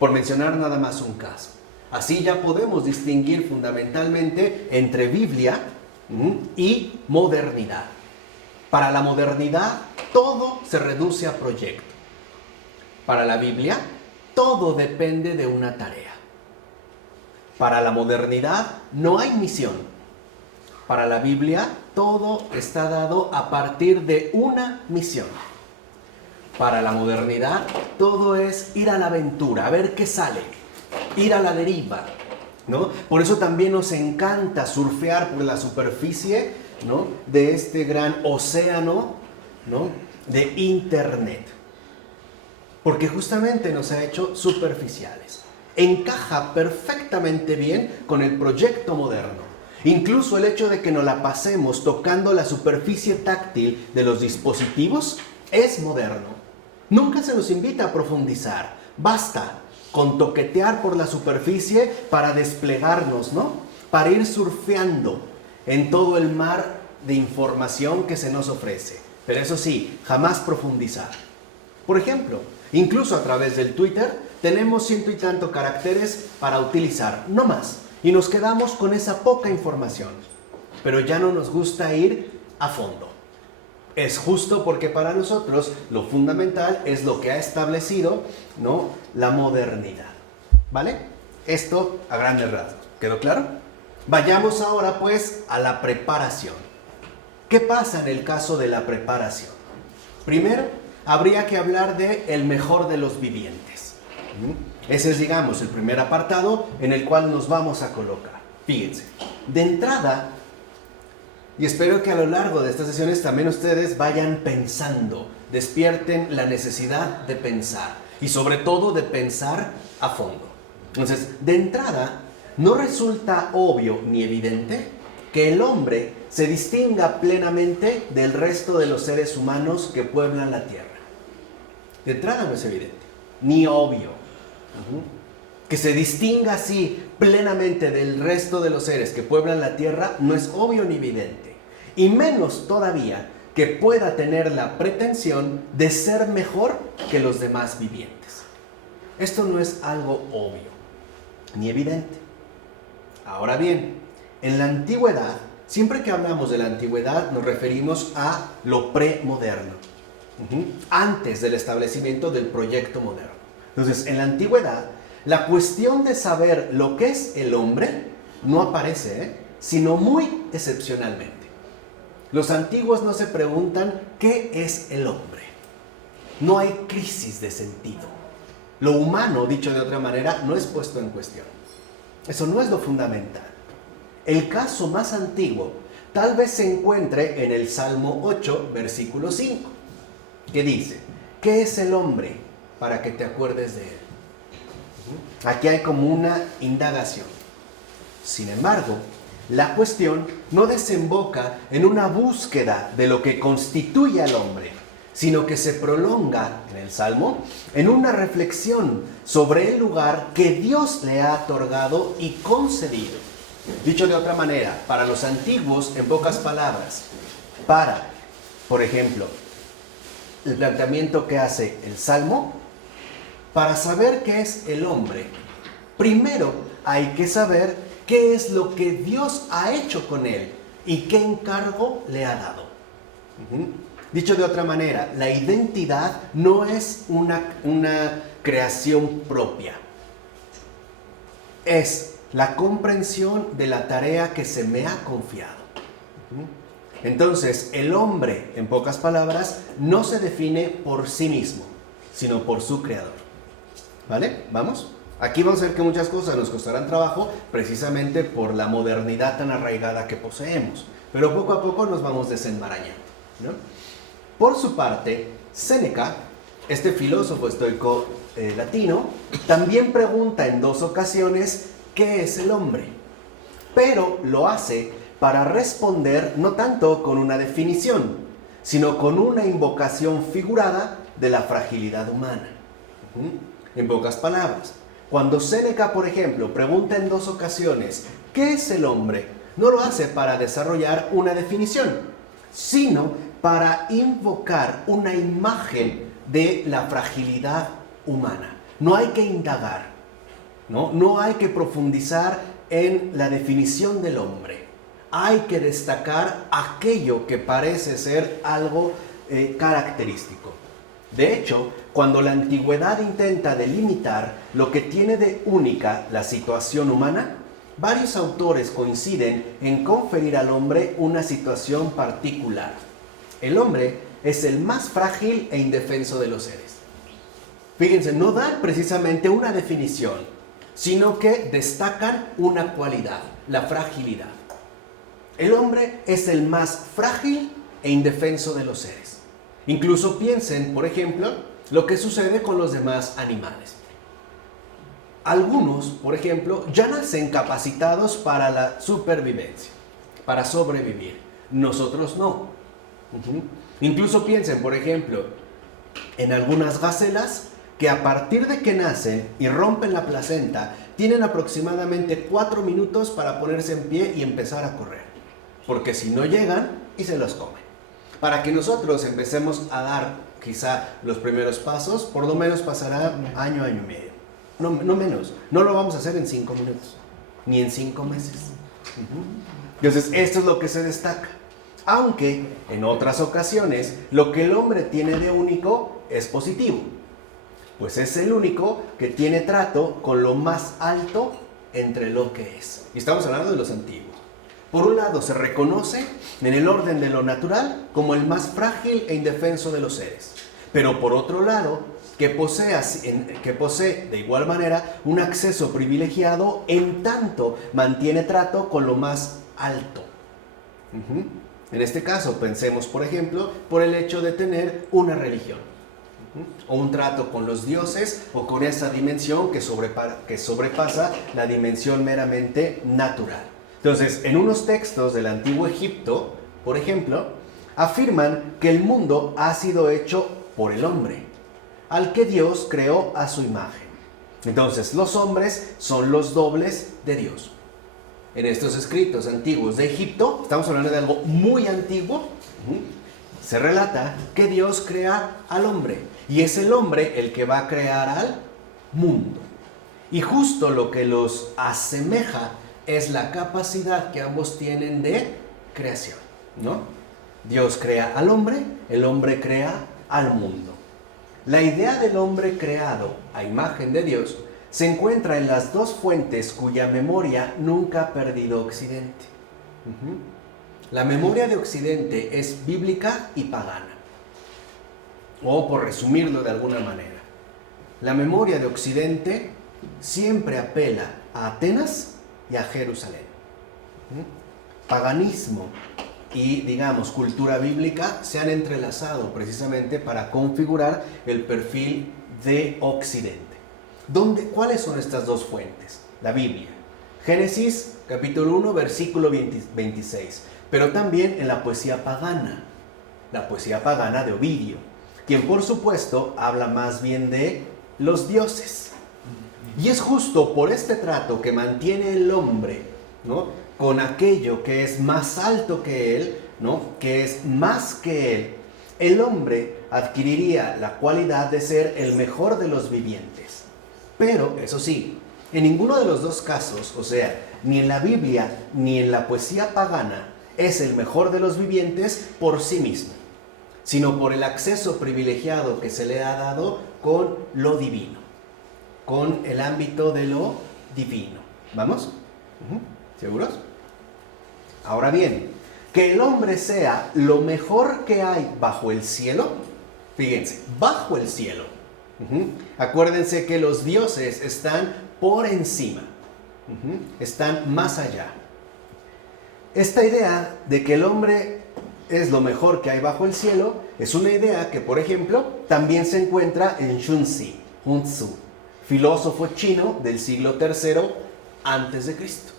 Por mencionar nada más un caso. Así ya podemos distinguir fundamentalmente entre Biblia y modernidad. Para la modernidad, todo se reduce a proyecto. Para la Biblia, todo depende de una tarea. Para la modernidad, no hay misión. Para la Biblia, todo está dado a partir de una misión. Para la modernidad, todo es ir a la aventura, a ver qué sale, ir a la deriva, ¿no? Por eso también nos encanta surfear por la superficie, ¿no?, de este gran océano, ¿no?, de Internet. Porque justamente nos ha hecho superficiales. Encaja perfectamente bien con el proyecto moderno. Incluso el hecho de que nos la pasemos tocando la superficie táctil de los dispositivos es moderno. Nunca se nos invita a profundizar. Basta con toquetear por la superficie para desplegarnos, ¿no?, para ir surfeando en todo el mar de información que se nos ofrece. Pero eso sí, jamás profundizar. Por ejemplo, incluso a través del Twitter tenemos 100 y tantos caracteres para utilizar, no más. Y nos quedamos con esa poca información. Pero ya no nos gusta ir a fondo. Es justo porque para nosotros lo fundamental es lo que ha establecido, ¿no?, la modernidad. ¿Vale? Esto a grandes rasgos. ¿Quedó claro? Vayamos ahora pues a la preparación. ¿Qué pasa en el caso de la preparación? Primero, habría que hablar de el mejor de los vivientes. Ese es, digamos, el primer apartado en el cual nos vamos a colocar. Fíjense, de entrada, y espero que a lo largo de estas sesiones también ustedes vayan pensando, despierten la necesidad de pensar y sobre todo de pensar a fondo. Entonces, de entrada, no resulta obvio ni evidente que el hombre se distinga plenamente del resto de los seres humanos que pueblan la tierra. De entrada no es evidente, ni obvio. Que se distinga así plenamente del resto de los seres que pueblan la tierra no es obvio ni evidente. Y menos todavía que pueda tener la pretensión de ser mejor que los demás vivientes. Esto no es algo obvio ni evidente. Ahora bien, en la antigüedad, siempre que hablamos de la antigüedad nos referimos a lo premoderno, antes del establecimiento del proyecto moderno. Entonces, en la antigüedad, la cuestión de saber lo que es el hombre no aparece, sino muy excepcionalmente. Los antiguos no se preguntan qué es el hombre. No hay crisis de sentido. Lo humano, dicho de otra manera, no es puesto en cuestión. Eso no es lo fundamental. El caso más antiguo tal vez se encuentre en el Salmo 8, versículo 5, que dice, ¿qué es el hombre para que te acuerdes de él? Aquí hay como una indagación. Sin embargo, la cuestión no desemboca en una búsqueda de lo que constituye al hombre, sino que se prolonga en el Salmo en una reflexión sobre el lugar que Dios le ha otorgado y concedido. Dicho de otra manera, para los antiguos, en pocas palabras, por ejemplo, el planteamiento que hace el Salmo, para saber qué es el hombre, primero hay que saber qué es lo que Dios ha hecho con él y qué encargo le ha dado. Dicho de otra manera, la identidad no es una creación propia. Es la comprensión de la tarea que se me ha confiado. Entonces, el hombre, en pocas palabras, no se define por sí mismo, sino por su creador. ¿Vale? ¿Vamos? Aquí vamos a ver que muchas cosas nos costarán trabajo precisamente por la modernidad tan arraigada que poseemos. Pero poco a poco nos vamos desenmarañando, ¿no? Por su parte, Séneca, este filósofo estoico latino, también pregunta en 2 ocasiones ¿qué es el hombre? Pero lo hace para responder no tanto con una definición, sino con una invocación figurada de la fragilidad humana. En pocas palabras, cuando Séneca, por ejemplo, pregunta en 2 ocasiones ¿qué es el hombre?, no lo hace para desarrollar una definición, sino para invocar una imagen de la fragilidad humana. No hay que indagar, no hay que profundizar en la definición del hombre. Hay que destacar aquello que parece ser algo característico. De hecho, cuando la antigüedad intenta delimitar lo que tiene de única la situación humana, varios autores coinciden en conferir al hombre una situación particular. El hombre es el más frágil e indefenso de los seres. Fíjense, no dan precisamente una definición, sino que destacan una cualidad, la fragilidad. El hombre es el más frágil e indefenso de los seres. Incluso piensen, por ejemplo, lo que sucede con los demás animales. Algunos, por ejemplo, ya nacen capacitados para la supervivencia, para sobrevivir. Nosotros no. Incluso piensen, por ejemplo, en algunas gacelas que a partir de que nacen y rompen la placenta, tienen aproximadamente 4 minutos para ponerse en pie y empezar a correr. Porque si no llegan, y se los comen. Para que nosotros empecemos a dar quizá los primeros pasos, por lo menos pasará año, año y medio. No menos. No lo vamos a hacer en 5 minutos, ni en 5 meses. Entonces, esto es lo que se destaca. Aunque en otras ocasiones lo que el hombre tiene de único es positivo, pues es el único que tiene trato con lo más alto entre lo que es. Y estamos hablando de los antiguos. Por un lado, se reconoce en el orden de lo natural como el más frágil e indefenso de los seres. Pero por otro lado, que posee de igual manera un acceso privilegiado en tanto mantiene trato con lo más alto. En este caso, pensemos, por ejemplo, por el hecho de tener una religión, o un trato con los dioses, o con esa dimensión que sobrepasa la dimensión meramente natural. Entonces, en unos textos del Antiguo Egipto, por ejemplo, afirman que el mundo ha sido hecho por el hombre, al que Dios creó a su imagen. Entonces, los hombres son los dobles de Dios. En estos escritos antiguos de Egipto, estamos hablando de algo muy antiguo, se relata que Dios crea al hombre, y es el hombre el que va a crear al mundo. Y justo lo que los asemeja es la capacidad que ambos tienen de creación, ¿no? Dios crea al hombre, el hombre crea al mundo. La idea del hombre creado a imagen de Dios se encuentra en las dos fuentes cuya memoria nunca ha perdido Occidente. La memoria de Occidente es bíblica y pagana. O por resumirlo de alguna manera, la memoria de Occidente siempre apela a Atenas y a Jerusalén. Paganismo y, digamos, cultura bíblica se han entrelazado precisamente para configurar el perfil de Occidente. ¿Cuáles son estas dos fuentes? La Biblia. Génesis, capítulo 1, versículo 26. Pero también en la poesía pagana de Ovidio, quien por supuesto habla más bien de los dioses. Y es justo por este trato que mantiene el hombre, ¿no?, con aquello que es más alto que él, ¿no?, que es más que él, el hombre adquiriría la cualidad de ser el mejor de los vivientes. Pero, eso sí, en ninguno de los dos casos, o sea, ni en la Biblia ni en la poesía pagana, es el mejor de los vivientes por sí mismo, sino por el acceso privilegiado que se le ha dado con lo divino, con el ámbito de lo divino. ¿Vamos? ¿Seguros? Ahora bien, que el hombre sea lo mejor que hay bajo el cielo, fíjense, bajo el cielo. Acuérdense que los dioses están por encima, están más allá. Esta idea de que el hombre es lo mejor que hay bajo el cielo es una idea que, por ejemplo, también se encuentra en Sun Tzu, filósofo chino del siglo III antes de Cristo.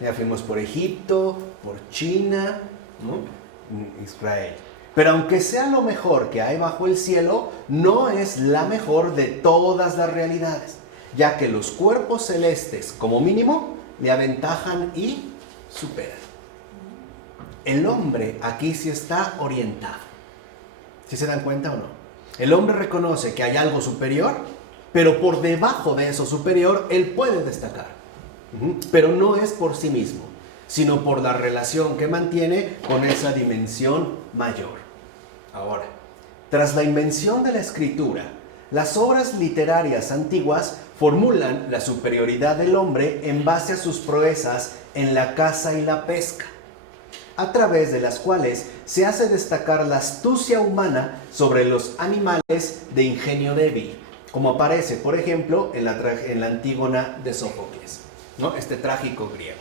Ya fuimos por Egipto, por China, ¿no?, Israel. Pero aunque sea lo mejor que hay bajo el cielo, no es la mejor de todas las realidades, ya que los cuerpos celestes, como mínimo, le aventajan y superan. El hombre aquí sí está orientado. ¿Sí se dan cuenta o no? El hombre reconoce que hay algo superior, pero por debajo de eso superior, él puede destacar. Pero no es por sí mismo, sino por la relación que mantiene con esa dimensión mayor. Ahora, tras la invención de la escritura, las obras literarias antiguas formulan la superioridad del hombre en base a sus proezas en la caza y la pesca, a través de las cuales se hace destacar la astucia humana sobre los animales de ingenio débil, como aparece, por ejemplo, en la Antígona de Sófocles, ¿no?, este trágico griego.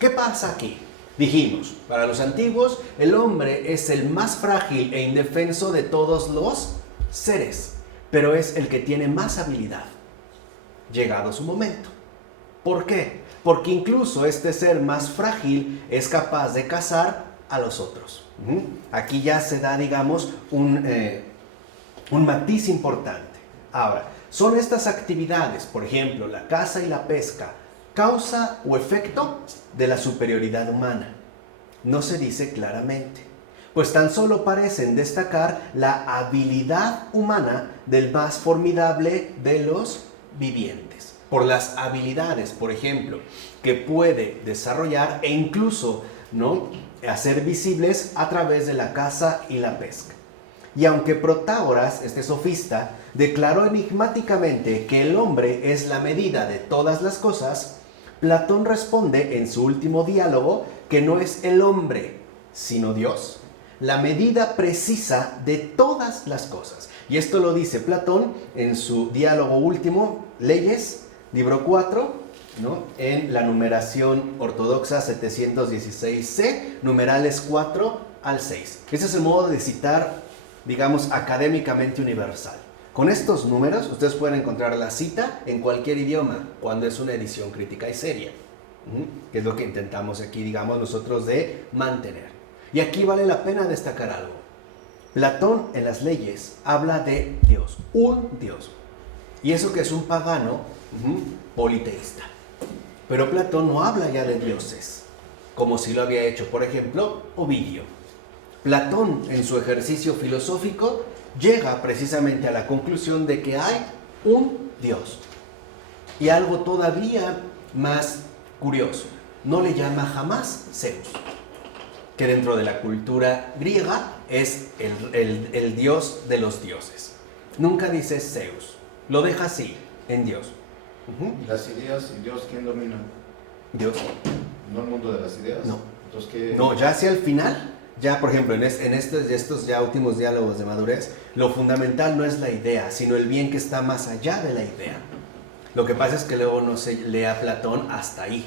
¿Qué pasa aquí? Dijimos, para los antiguos, el hombre es el más frágil e indefenso de todos los seres, pero es el que tiene más habilidad, llegado su momento. ¿Por qué? Porque incluso este ser más frágil es capaz de cazar a los otros. Aquí ya se da, digamos, un matiz importante. Ahora, ¿son estas actividades, por ejemplo, la caza y la pesca, causa o efecto de la superioridad humana? No se dice claramente, pues tan solo parecen destacar la habilidad humana del más formidable de los vivientes, por las habilidades, por ejemplo, que puede desarrollar e incluso, ¿no?, hacer visibles a través de la caza y la pesca. Y aunque Protágoras, este sofista, declaró enigmáticamente que el hombre es la medida de todas las cosas, Platón responde en su último diálogo que no es el hombre, sino Dios, la medida precisa de todas las cosas. Y esto lo dice Platón en su diálogo último, Leyes, libro 4, ¿no? En la numeración ortodoxa 716c, numerales 4 al 6. Ese es el modo de citar, digamos, académicamente universal. Con estos números ustedes pueden encontrar la cita en cualquier idioma cuando es una edición crítica y seria, que es lo que intentamos aquí, digamos, nosotros de mantener. Y aquí vale la pena destacar algo. Platón en las Leyes habla de Dios, un Dios. Y eso que es un pagano politeísta. Pero Platón no habla ya de dioses, como si lo había hecho, por ejemplo, Ovidio. Platón, en su ejercicio filosófico, llega precisamente a la conclusión de que hay un Dios. Y algo todavía más curioso, no le llama jamás Zeus, que dentro de la cultura griega es el dios de los dioses. Nunca dice Zeus, lo deja así, en Dios. Las ideas y Dios, ¿quién domina? Dios. ¿No el mundo de las ideas? No. Entonces, ¿qué? No, ya hacia el final, ya por ejemplo en estos ya últimos diálogos de madurez, lo fundamental no es la idea, sino el bien que está más allá de la idea. Lo que pasa es que luego no se lee a Platón hasta ahí,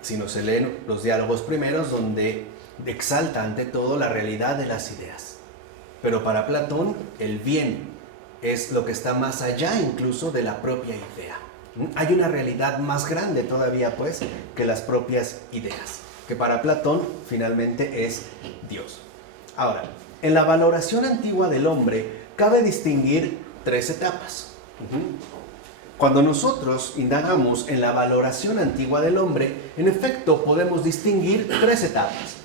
sino se leen los diálogos primeros donde exalta ante todo la realidad de las ideas. Pero para Platón el bien es lo que está más allá incluso de la propia idea. Hay una realidad más grande todavía, pues, que las propias ideas, que para Platón finalmente es Dios. Ahora, en la valoración antigua del hombre cabe distinguir 3 etapas. Cuando nosotros indagamos en la valoración antigua del hombre, en efecto podemos distinguir 3 etapas.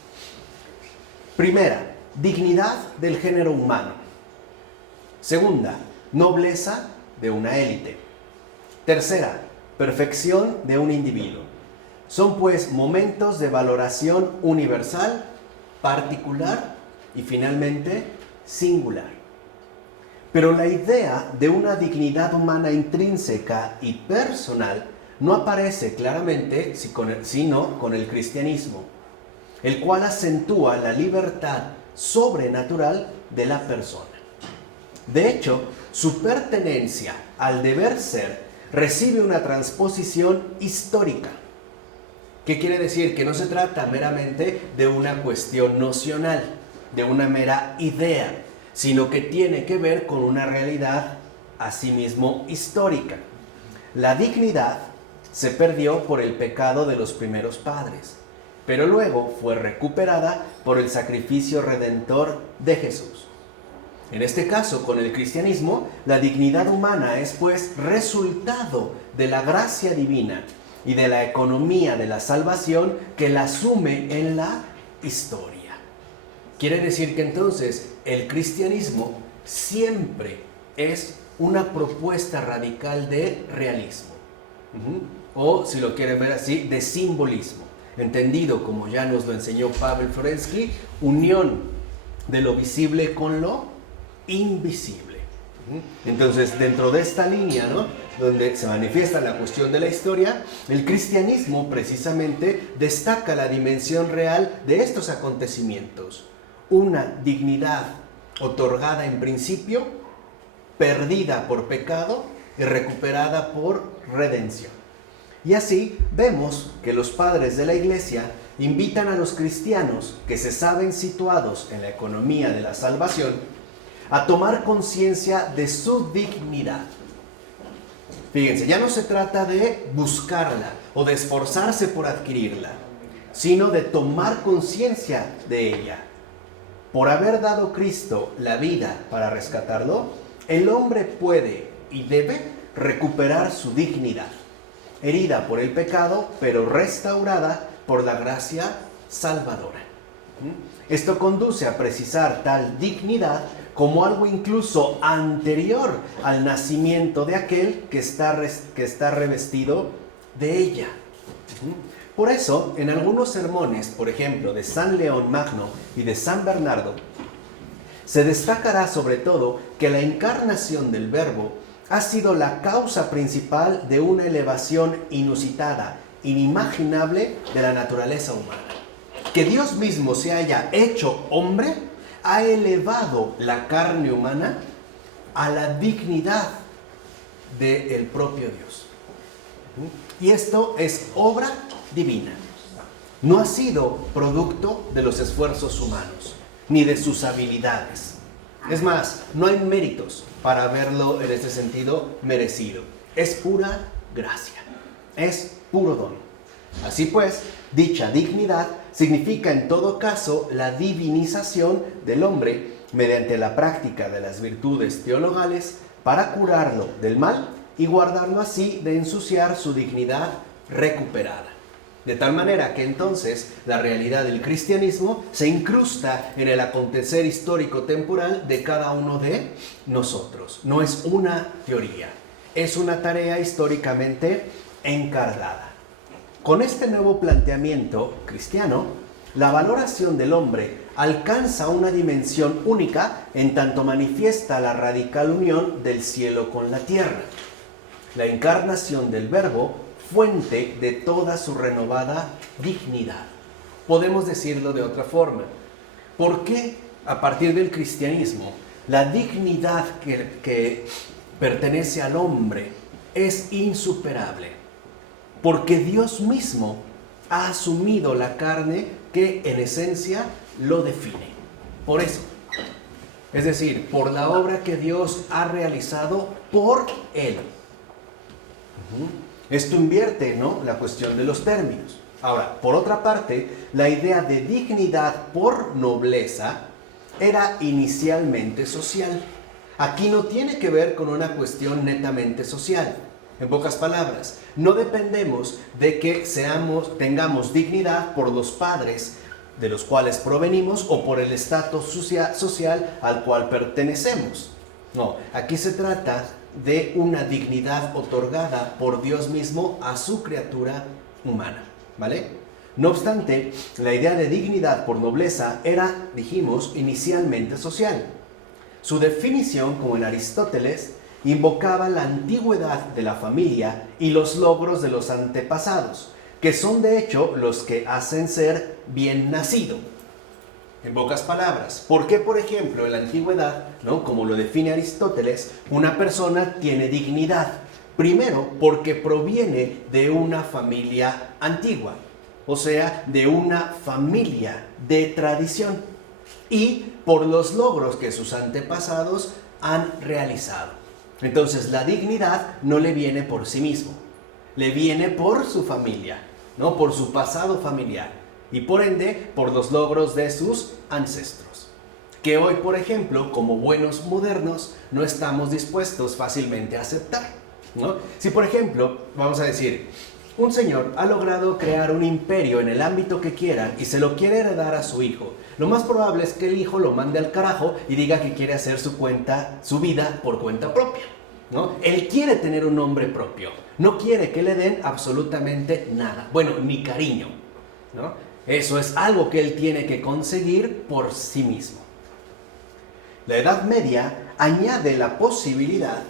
Primera, dignidad del género humano. Segunda, nobleza de una élite. Tercera, perfección de un individuo. Son pues momentos de valoración universal, particular y finalmente singular. Pero la idea de una dignidad humana intrínseca y personal no aparece claramente sino con el cristianismo, el cual acentúa la libertad sobrenatural de la persona. De hecho, su pertenencia al deber ser recibe una transposición histórica. ¿Qué quiere decir? Que no se trata meramente de una cuestión nocional, de una mera idea, sino que tiene que ver con una realidad asimismo histórica. La dignidad se perdió por el pecado de los primeros padres, pero luego fue recuperada por el sacrificio redentor de Jesús. En este caso, con el cristianismo, la dignidad humana es pues resultado de la gracia divina y de la economía de la salvación que la asume en la historia. Quiere decir que entonces el cristianismo siempre es una propuesta radical de realismo, o si lo quieren ver así, de simbolismo, entendido como ya nos lo enseñó Pavel Florensky, unión de lo visible con lo invisible. Entonces, dentro de esta línea, ¿no?, donde se manifiesta la cuestión de la historia, el cristianismo precisamente destaca la dimensión real de estos acontecimientos. Una dignidad otorgada en principio, perdida por pecado y recuperada por redención. Y así vemos que los padres de la Iglesia invitan a los cristianos que se saben situados en la economía de la salvación a tomar conciencia de su dignidad. Fíjense, ya no se trata de buscarla o de esforzarse por adquirirla, sino de tomar conciencia de ella. Por haber dado Cristo la vida para rescatarlo, el hombre puede y debe recuperar su dignidad, herida por el pecado, pero restaurada por la gracia salvadora. Esto conduce a precisar tal dignidad como algo incluso anterior al nacimiento de aquel que está revestido de ella. Por eso, en algunos sermones, por ejemplo, de San León Magno y de San Bernardo, se destacará sobre todo que la encarnación del Verbo ha sido la causa principal de una elevación inusitada, inimaginable de la naturaleza humana. Que Dios mismo se haya hecho hombre ha elevado la carne humana a la dignidad del propio Dios. Y esto es obra divina. No ha sido producto de los esfuerzos humanos, ni de sus habilidades. Es más, no hay méritos para haberlo en este sentido merecido. Es pura gracia. Es puro don. Así pues, dicha dignidad significa en todo caso la divinización del hombre mediante la práctica de las virtudes teologales para curarlo del mal y guardarlo así de ensuciar su dignidad recuperada. De tal manera que entonces la realidad del cristianismo se incrusta en el acontecer histórico temporal de cada uno de nosotros. No es una teoría, es una tarea históricamente encargada. Con este nuevo planteamiento cristiano, la valoración del hombre alcanza una dimensión única en tanto manifiesta la radical unión del cielo con la tierra. La encarnación del Verbo, fuente de toda su renovada dignidad. Podemos decirlo de otra forma. ¿Por qué a partir del cristianismo la dignidad que pertenece al hombre es insuperable? Porque Dios mismo ha asumido la carne que en esencia lo define. Por eso. Es decir, por la obra que Dios ha realizado por Él. Esto invierte, ¿no?, la cuestión de los términos. Ahora, por otra parte, la idea de dignidad por nobleza era inicialmente social. Aquí no tiene que ver con una cuestión netamente social. En pocas palabras, no dependemos de que tengamos dignidad por los padres de los cuales provenimos o por el estatus social al cual pertenecemos. No, aquí se trata de una dignidad otorgada por Dios mismo a su criatura humana, ¿vale? No obstante, la idea de dignidad por nobleza era, dijimos, inicialmente social. Su definición, como en Aristóteles, invocaba la antigüedad de la familia y los logros de los antepasados, que son de hecho los que hacen ser bien nacido. En pocas palabras, ¿por qué, por ejemplo, en la antigüedad, ¿no?, como lo define Aristóteles, una persona tiene dignidad? Primero, porque proviene de una familia antigua, o sea, de una familia de tradición, y por los logros que sus antepasados han realizado. Entonces, la dignidad no le viene por sí mismo, le viene por su familia, ¿no?, por su pasado familiar. Y por ende, por los logros de sus ancestros. Que hoy, por ejemplo, como buenos modernos, no estamos dispuestos fácilmente a aceptar, ¿no? Si, por ejemplo, vamos a decir, un señor ha logrado crear un imperio en el ámbito que quiera y se lo quiere heredar a su hijo, lo más probable es que el hijo lo mande al carajo y diga que quiere hacer su vida por cuenta propia, ¿no? Él quiere tener un nombre propio, no quiere que le den absolutamente nada, bueno, ni cariño, ¿no? Eso es algo que él tiene que conseguir por sí mismo. La Edad Media añade la posibilidad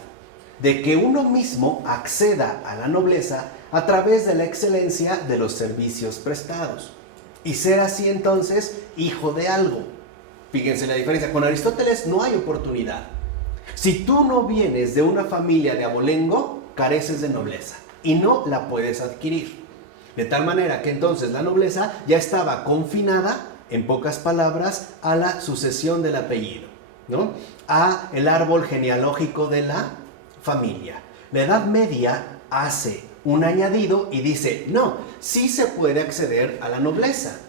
de que uno mismo acceda a la nobleza a través de la excelencia de los servicios prestados y ser así entonces hijo de algo. Fíjense la diferencia. Con Aristóteles no hay oportunidad. Si tú no vienes de una familia de abolengo, careces de nobleza y no la puedes adquirir. De tal manera que entonces la nobleza ya estaba confinada, en pocas palabras, a la sucesión del apellido, ¿no?, a el árbol genealógico de la familia. La Edad Media hace un añadido y dice, no, sí se puede acceder a la nobleza.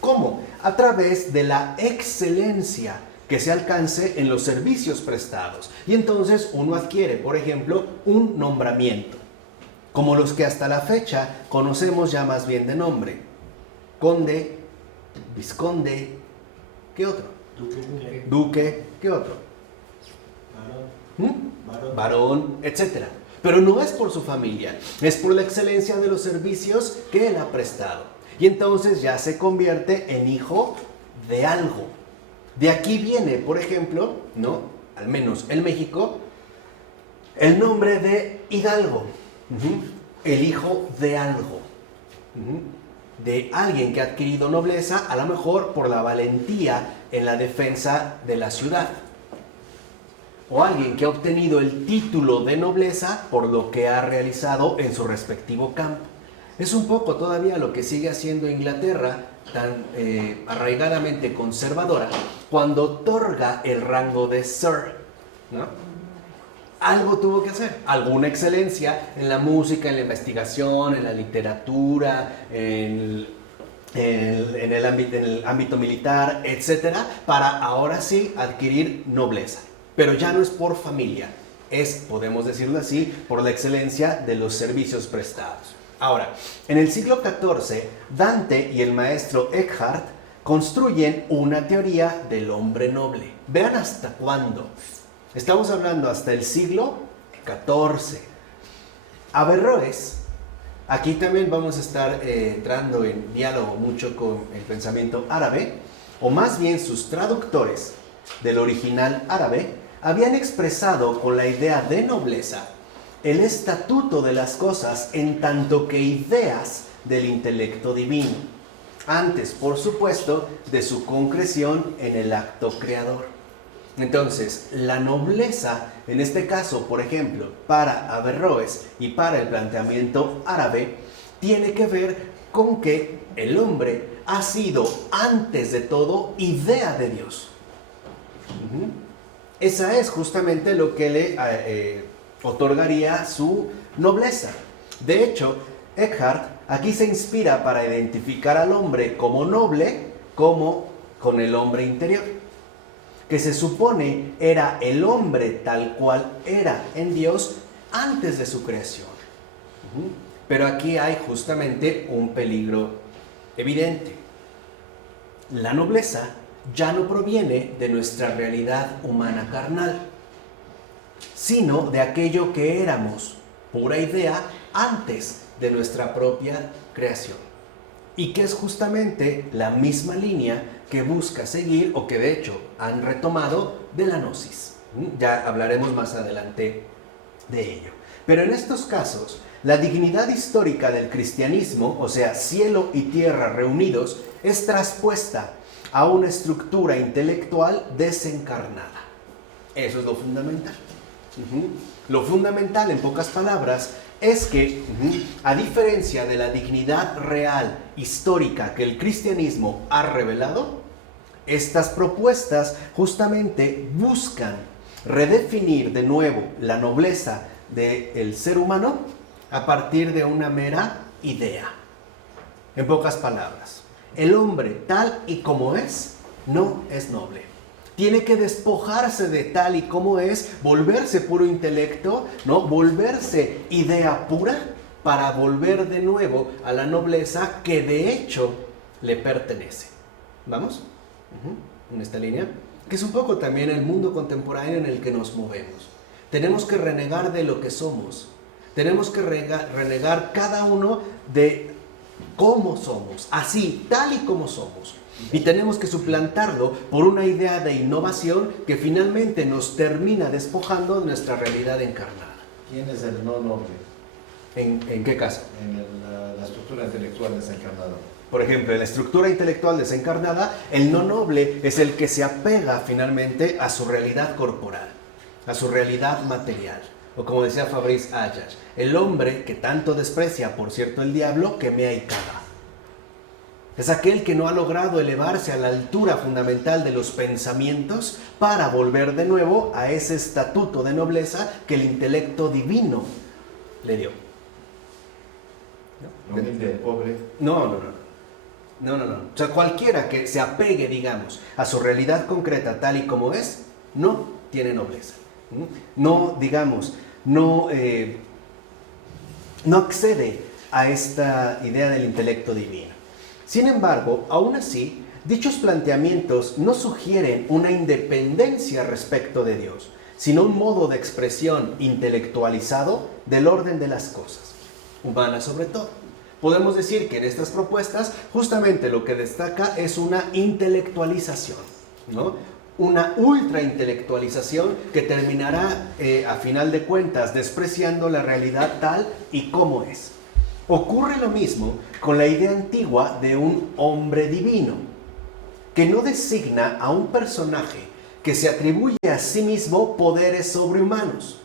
¿Cómo? A través de la excelencia que se alcance en los servicios prestados. Y entonces uno adquiere, por ejemplo, un nombramiento, como los que hasta la fecha conocemos ya más bien de nombre. Conde, vizconde, ¿qué otro? Duque, ¿qué otro? Varón, etc. Pero no es por su familia, es por la excelencia de los servicios que él ha prestado. Y entonces ya se convierte en hijo de algo. De aquí viene, por ejemplo, ¿no?, al menos en México, el nombre de Hidalgo. El hijo de algo. de alguien que ha adquirido nobleza, a lo mejor por la valentía en la defensa de la ciudad. O alguien que ha obtenido el título de nobleza por lo que ha realizado en su respectivo campo. Es un poco todavía lo que sigue haciendo Inglaterra, tan arraigadamente conservadora, cuando otorga el rango de Sir, ¿no? Algo tuvo que hacer, alguna excelencia en la música, en la investigación, en la literatura, en el ámbito militar, etcétera, para ahora sí adquirir nobleza. Pero ya no es por familia, es, podemos decirlo así, por la excelencia de los servicios prestados. Ahora, en el siglo XIV, Dante y el maestro Eckhart construyen una teoría del hombre noble. Vean hasta cuándo. Estamos hablando hasta el siglo XIV. Averroes, aquí también vamos a estar entrando en diálogo mucho con el pensamiento árabe, o más bien sus traductores del original árabe, habían expresado con la idea de nobleza el estatuto de las cosas en tanto que ideas del intelecto divino, antes, por supuesto, de su concreción en el acto creador. Entonces, la nobleza, en este caso, por ejemplo, para Averroes y para el planteamiento árabe, tiene que ver con que el hombre ha sido, antes de todo, idea de Dios. Esa es justamente lo que le otorgaría su nobleza. De hecho, Eckhart aquí se inspira para identificar al hombre como noble, como con el hombre interior, que se supone era el hombre tal cual era en Dios antes de su creación. Pero aquí hay justamente un peligro evidente. La nobleza ya no proviene de nuestra realidad humana carnal, sino de aquello que éramos, pura idea, antes de nuestra propia creación. Y que es justamente la misma línea que busca seguir, o que de hecho han retomado, de la gnosis. Ya hablaremos más adelante de ello. Pero en estos casos, la dignidad histórica del cristianismo, o sea, cielo y tierra reunidos, es traspuesta a una estructura intelectual desencarnada. Eso es lo fundamental. Lo fundamental, en pocas palabras, es que, a diferencia de la dignidad real, histórica, que el cristianismo ha revelado, estas propuestas justamente buscan redefinir de nuevo la nobleza del ser humano a partir de una mera idea. En pocas palabras, el hombre tal y como es, no es noble. Tiene que despojarse de tal y como es, volverse puro intelecto, ¿no? Volverse idea pura para volver de nuevo a la nobleza que de hecho le pertenece. ¿Vamos? En esta línea, que es un poco también el mundo contemporáneo en el que nos movemos. Tenemos que renegar de lo que somos. Tenemos que renegar cada uno de cómo somos, así, tal y como somos. Y tenemos que suplantarlo por una idea de innovación que finalmente nos termina despojando de nuestra realidad encarnada. ¿Quién es el no noble? ¿En qué caso? En la estructura intelectual desencarnada. Por ejemplo, en la estructura intelectual desencarnada, el no noble es el que se apega finalmente a su realidad corporal, a su realidad material. O como decía Fabrice Ayas, el hombre que tanto desprecia, por cierto, el diablo, que mea y caga. Es aquel que no ha logrado elevarse a la altura fundamental de los pensamientos para volver de nuevo a ese estatuto de nobleza que el intelecto divino le dio. ¿No? Humilde, pobre. No. O sea, cualquiera que se apegue, digamos, a su realidad concreta tal y como es, no tiene nobleza. No, digamos, no accede a esta idea del intelecto divino. Sin embargo, aún así, dichos planteamientos no sugieren una independencia respecto de Dios, sino un modo de expresión intelectualizado del orden de las cosas, humanas sobre todo. Podemos decir que en estas propuestas justamente lo que destaca es una intelectualización, ¿no? Una ultraintelectualización que terminará, a final de cuentas, despreciando la realidad tal y como es. Ocurre lo mismo con la idea antigua de un hombre divino, que no designa a un personaje que se atribuye a sí mismo poderes sobrehumanos,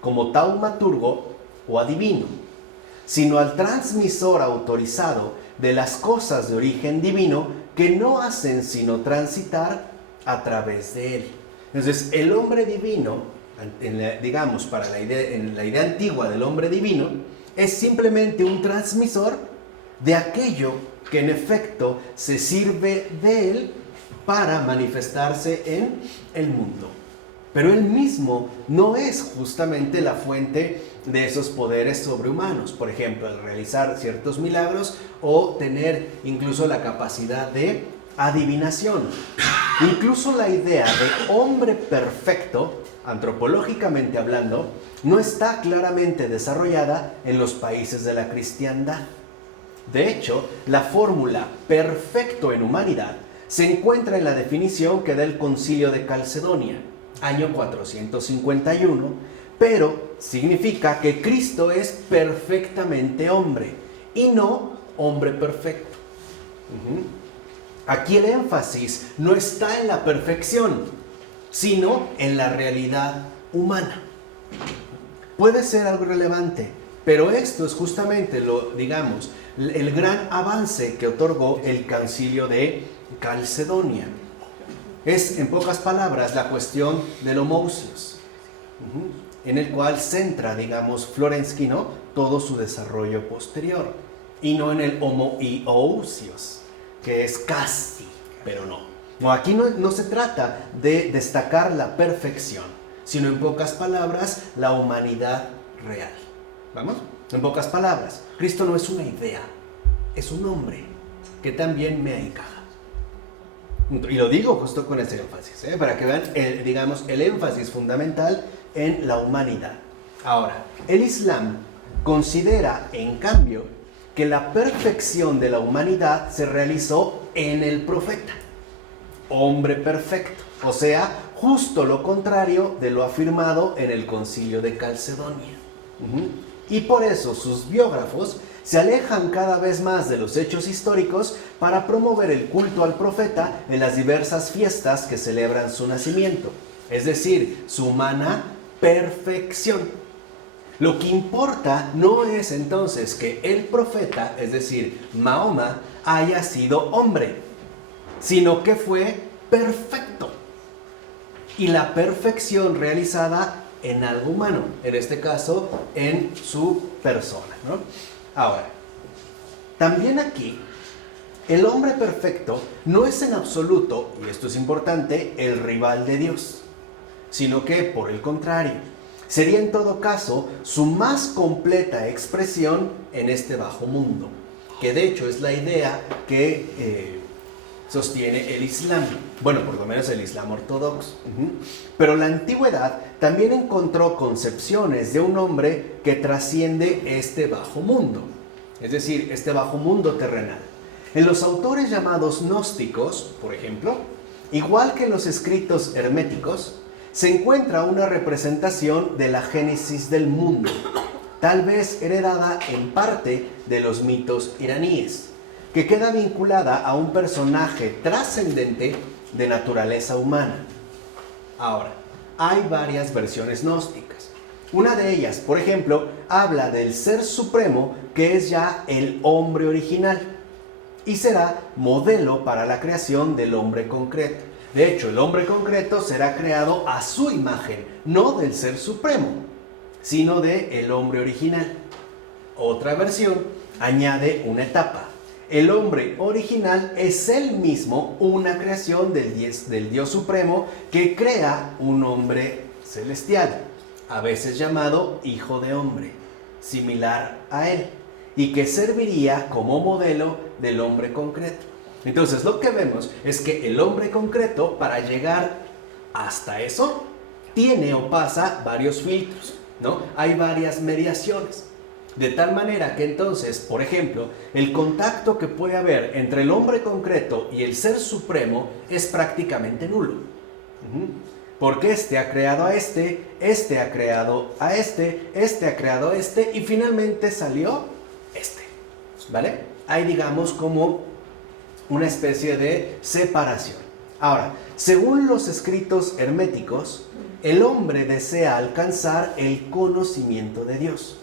como taumaturgo o adivino, sino al transmisor autorizado de las cosas de origen divino que no hacen sino transitar a través de él. Entonces, el hombre divino, digamos, en la idea antigua del hombre divino, es simplemente un transmisor de aquello que en efecto se sirve de él para manifestarse en el mundo. Pero él mismo no es justamente la fuente de esos poderes sobrehumanos. Por ejemplo, el realizar ciertos milagros o tener incluso la capacidad de adivinación. Incluso la idea de hombre perfecto, antropológicamente hablando, no está claramente desarrollada en los países de la cristiandad. De hecho, la fórmula perfecto en humanidad se encuentra en la definición que da el Concilio de Calcedonia, año 451, pero significa que Cristo es perfectamente hombre y no hombre perfecto. Aquí el énfasis no está en la perfección, sino en la realidad humana. Puede ser algo relevante, pero esto es justamente el gran avance que otorgó el Concilio de Calcedonia. Es, en pocas palabras, la cuestión del homoousios, en el cual centra, Florensky, ¿no?, todo su desarrollo posterior, y no en el homoiousios, que es casi, pero no. No, aquí no se trata de destacar la perfección, sino en pocas palabras, la humanidad real. ¿Vamos? En pocas palabras, Cristo no es una idea, es un hombre que también me encaja. Y lo digo justo con ese énfasis, para que vean, el énfasis fundamental en la humanidad. Ahora, el Islam considera, en cambio, que la perfección de la humanidad se realizó en el profeta, hombre perfecto, o sea, justo lo contrario de lo afirmado en el Concilio de Calcedonia. Y por eso sus biógrafos se alejan cada vez más de los hechos históricos para promover el culto al profeta en las diversas fiestas que celebran su nacimiento, es decir, su humana perfección. Lo que importa no es entonces que el profeta, es decir, Mahoma, haya sido hombre, sino que fue perfecto. Y la perfección realizada en algo humano, en este caso, en su persona, ¿no? Ahora, también aquí, el hombre perfecto no es en absoluto, y esto es importante, el rival de Dios, sino que, por el contrario, sería en todo caso su más completa expresión en este bajo mundo, que de hecho es la idea que sostiene el Islam, bueno, por lo menos el Islam ortodoxo. Pero la antigüedad también encontró concepciones de un hombre que trasciende este bajo mundo, es decir, este bajo mundo terrenal. En los autores llamados gnósticos, por ejemplo, igual que en los escritos herméticos, se encuentra una representación de la génesis del mundo, tal vez heredada en parte de los mitos iraníes, que queda vinculada a un personaje trascendente de naturaleza humana. Ahora, hay varias versiones gnósticas. Una de ellas, por ejemplo, habla del Ser Supremo, que es ya el hombre original, y será modelo para la creación del hombre concreto. De hecho, el hombre concreto será creado a su imagen, no del Ser Supremo, sino del hombre original. Otra versión añade una etapa. El hombre original es él mismo una creación del Dios Supremo que crea un hombre celestial, a veces llamado Hijo de Hombre, similar a él, y que serviría como modelo del hombre concreto. Entonces lo que vemos es que el hombre concreto, para llegar hasta eso, tiene o pasa varios filtros, ¿no? Hay varias mediaciones. De tal manera que entonces, por ejemplo, el contacto que puede haber entre el hombre concreto y el Ser Supremo es prácticamente nulo. Porque este ha creado a este ha creado a este ha creado a este, y finalmente salió ¿vale? Hay, digamos, como una especie de separación. Ahora, según los escritos herméticos, el hombre desea alcanzar el conocimiento de Dios.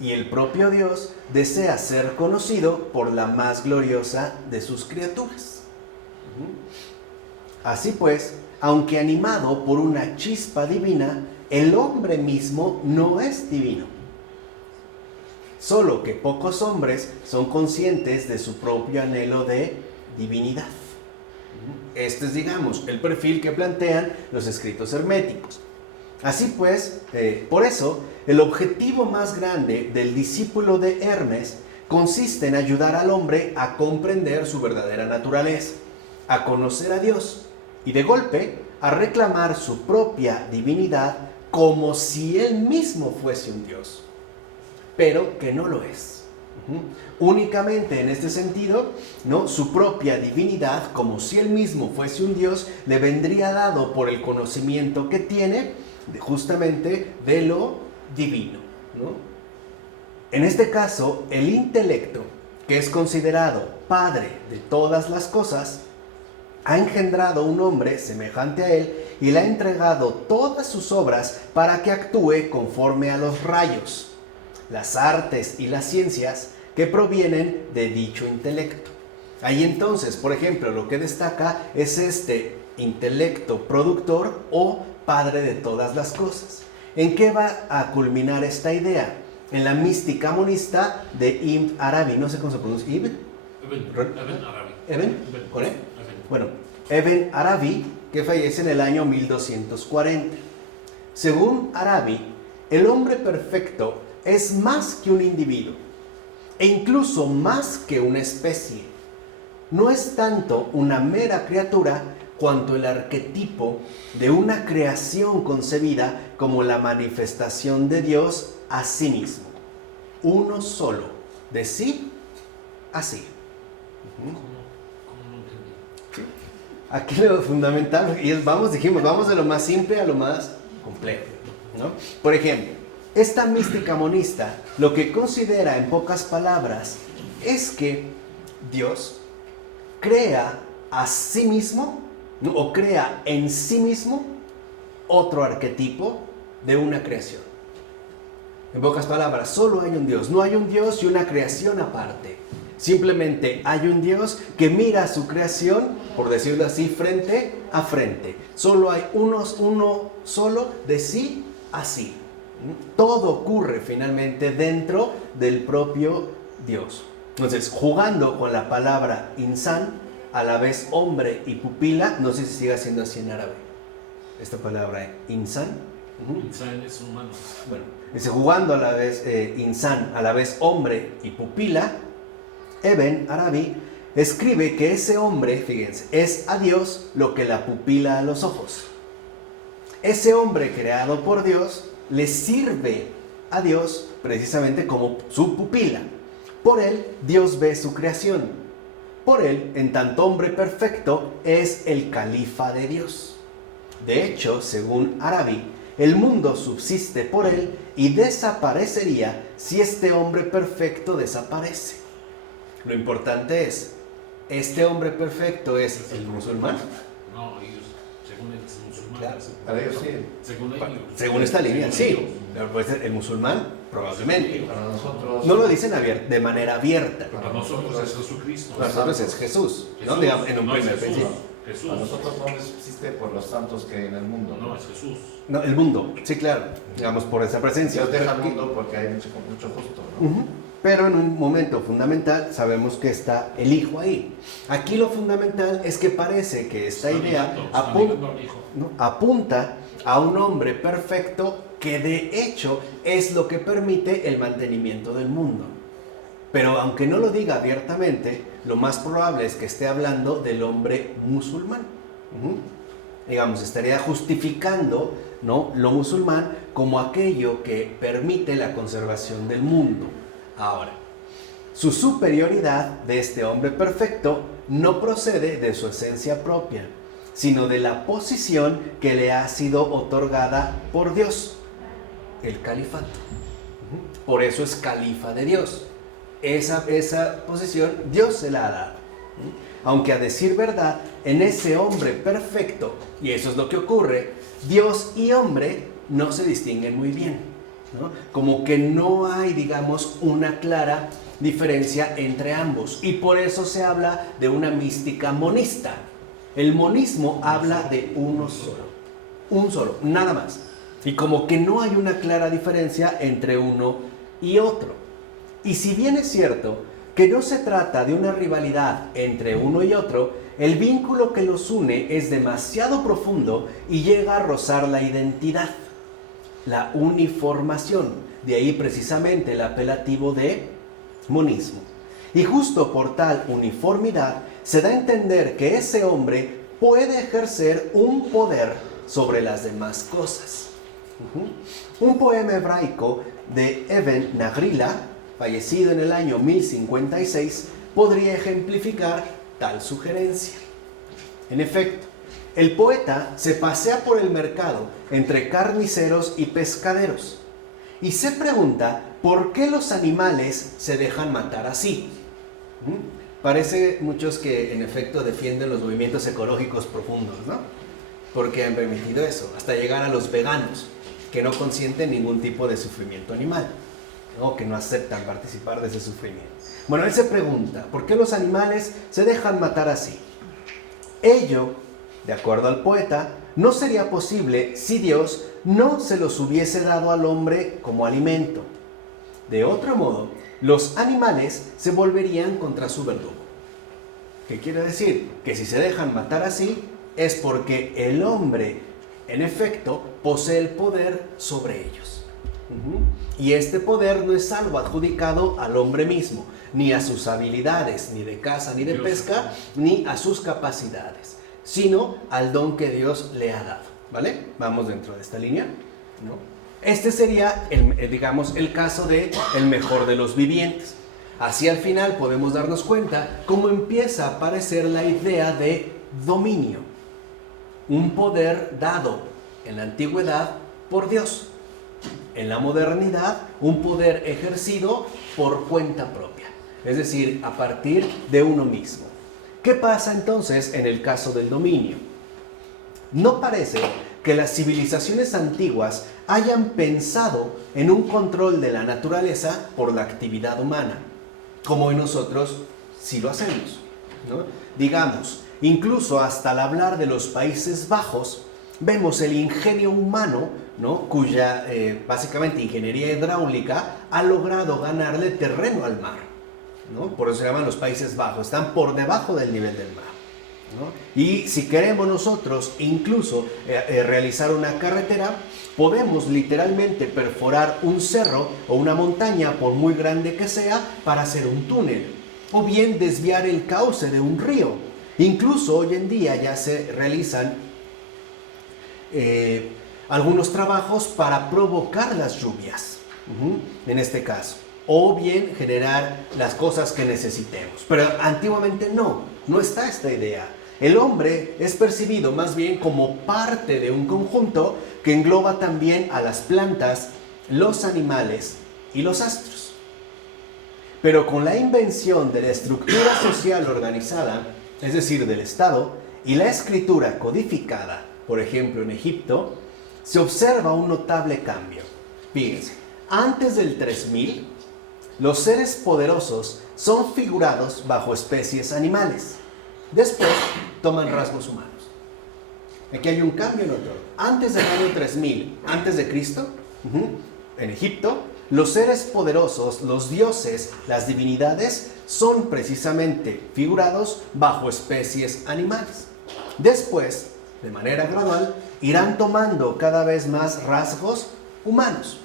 Y el propio Dios desea ser conocido por la más gloriosa de sus criaturas. Así pues, aunque animado por una chispa divina, el hombre mismo no es divino. Solo que pocos hombres son conscientes de su propio anhelo de divinidad. Este es, digamos, el perfil que plantean los escritos herméticos. Así pues, por eso, el objetivo más grande del discípulo de Hermes consiste en ayudar al hombre a comprender su verdadera naturaleza, a conocer a Dios y de golpe a reclamar su propia divinidad como si él mismo fuese un Dios, pero que no lo es. Únicamente en este sentido, ¿no? Su propia divinidad, como si él mismo fuese un Dios, le vendría dado por el conocimiento que tiene justamente de lo divino, ¿no? En este caso, el intelecto, que es considerado padre de todas las cosas, ha engendrado un hombre semejante a él y le ha entregado todas sus obras para que actúe conforme a los rayos, las artes y las ciencias que provienen de dicho intelecto. Ahí entonces, por ejemplo, lo que destaca es este intelecto productor o padre de todas las cosas. ¿En qué va a culminar esta idea? En la mística monista de Ibn Arabi. No sé cómo se pronuncia. ¿Ibn? ¿Ibn? ¿Con él? Bueno, Ibn Arabi, que fallece en el año 1240. Según Arabi, el hombre perfecto es más que un individuo e incluso más que una especie. No es tanto una mera criatura cuanto el arquetipo de una creación concebida como la manifestación de Dios a sí mismo, uno solo, de sí a sí. ¿Cómo no entendí? ¿Sí? Aquí lo fundamental, y vamos de lo más simple a lo más complejo, ¿no? Por ejemplo, esta mística monista lo que considera en pocas palabras es que Dios crea a sí mismo, ¿no? O crea en sí mismo otro arquetipo de una creación. En pocas palabras, solo hay un Dios, no hay un Dios y una creación aparte. Simplemente hay un Dios que mira a su creación, por decirlo así, frente a frente. Solo hay uno solo de sí a sí. Todo ocurre finalmente dentro del propio Dios. Entonces, jugando con la palabra insan, a la vez hombre y pupila, no sé si sigue siendo así en árabe, esta palabra insan. Insan es humano. Bueno, dice jugando a la vez insan, a la vez hombre y pupila, Ibn Arabi escribe que ese hombre, fíjense, es a Dios lo que la pupila a los ojos. Ese hombre creado por Dios le sirve a Dios precisamente como su pupila. Por él, Dios ve su creación. Por él, en tanto hombre perfecto, es el califa de Dios. De hecho, según Arabi, el mundo subsiste por él y desaparecería si este hombre perfecto desaparece. Lo importante es, ¿este hombre perfecto es el musulmán? No, ellos, según ellos, musulmanes. Claro. Para ellos sí. Según ellos. Según esta línea, sí. Pero puede ser el musulmán, probablemente. Para nosotros. No lo dicen de manera abierta. Para nosotros es Jesucristo. Para nosotros es Jesús, ¿no? Jesús, Digamos, en un no es primer Jesús. principio. Jesús. Para nosotros no existe por los santos que hay en el mundo. No, es Jesús. No, el mundo, sí, claro. Digamos, por esa presencia. Dios deja el mundo porque hay mucho justo, ¿no? Ujú. Pero en un momento fundamental sabemos que está el Hijo ahí. Aquí lo fundamental es que parece que esta idea apunta a un hombre perfecto que de hecho es lo que permite el mantenimiento del mundo. Pero aunque no lo diga abiertamente, lo más probable es que esté hablando del hombre musulmán. Digamos, estaría justificando, ¿no?, lo musulmán como aquello que permite la conservación del mundo. Ahora, su superioridad de este hombre perfecto no procede de su esencia propia, sino de la posición que le ha sido otorgada por Dios, el califato. Por eso es califa de Dios. Esa posición Dios se la ha dado. Aunque a decir verdad, en ese hombre perfecto, y eso es lo que ocurre, Dios y hombre no se distinguen muy bien, ¿no? Como que no hay, digamos, una clara diferencia entre ambos. Y por eso se habla de una mística monista. El monismo habla de uno solo. Un solo, nada más. Y como que no hay una clara diferencia entre uno y otro. Y si bien es cierto que no se trata de una rivalidad entre uno y otro, el vínculo que los une es demasiado profundo y llega a rozar la identidad, la uniformación. De ahí precisamente el apelativo de monismo. Y justo por tal uniformidad se da a entender que ese hombre puede ejercer un poder sobre las demás cosas. Un poema hebraico de Eben Nagrila, fallecido en el año 1056, podría ejemplificar tal sugerencia. En efecto, el poeta se pasea por el mercado entre carniceros y pescaderos y se pregunta por qué los animales se dejan matar así. Parece muchos que en efecto defienden los movimientos ecológicos profundos, ¿no? Porque han permitido eso, hasta llegar a los veganos, que no consienten ningún tipo de sufrimiento animal, ¿no? Que no aceptan participar de ese sufrimiento. Bueno, él se pregunta, ¿por qué los animales se dejan matar así? Ello, de acuerdo al poeta, no sería posible si Dios no se los hubiese dado al hombre como alimento. De otro modo, los animales se volverían contra su verdugo. ¿Qué quiere decir? Que si se dejan matar así, es porque el hombre, en efecto, posee el poder sobre ellos. Y este poder no es algo adjudicado al hombre mismo, ni a sus habilidades, ni de caza, ni de pesca, ni a sus capacidades, sino al don que Dios le ha dado. ¿Vale? Vamos dentro de esta línea, ¿no? Este sería, digamos, el caso de el mejor de los vivientes. Así al final podemos darnos cuenta cómo empieza a aparecer la idea de dominio. Un poder dado en la antigüedad por Dios. En la modernidad, un poder ejercido por cuenta propia. Es decir, a partir de uno mismo. ¿Qué pasa entonces en el caso del dominio? No parece que las civilizaciones antiguas hayan pensado en un control de la naturaleza por la actividad humana, como en nosotros sí lo hacemos, ¿no? Digamos, incluso hasta al hablar de los Países Bajos, vemos el ingenio humano, ¿no? Cuya básicamente ingeniería hidráulica ha logrado ganarle terreno al mar, ¿no? Por eso se llaman los Países Bajos, están por debajo del nivel del mar, ¿no? Y si queremos nosotros incluso realizar una carretera, podemos literalmente perforar un cerro o una montaña, por muy grande que sea, para hacer un túnel, o bien desviar el cauce de un río. Incluso hoy en día ya se realizan algunos trabajos para provocar las lluvias, en este caso, o bien generar las cosas que necesitemos. Pero antiguamente no está esta idea. El hombre es percibido más bien como parte de un conjunto que engloba también a las plantas, los animales y los astros. Pero con la invención de la estructura social organizada, es decir, del Estado, y la escritura codificada, por ejemplo en Egipto, se observa un notable cambio. Fíjense, antes del 3000, los seres poderosos son figurados bajo especies animales. Después toman rasgos humanos. Aquí hay un cambio notorio. Antes del año 3000, antes de Cristo, en Egipto, los seres poderosos, los dioses, las divinidades, son precisamente figurados bajo especies animales. Después, de manera gradual, irán tomando cada vez más rasgos humanos.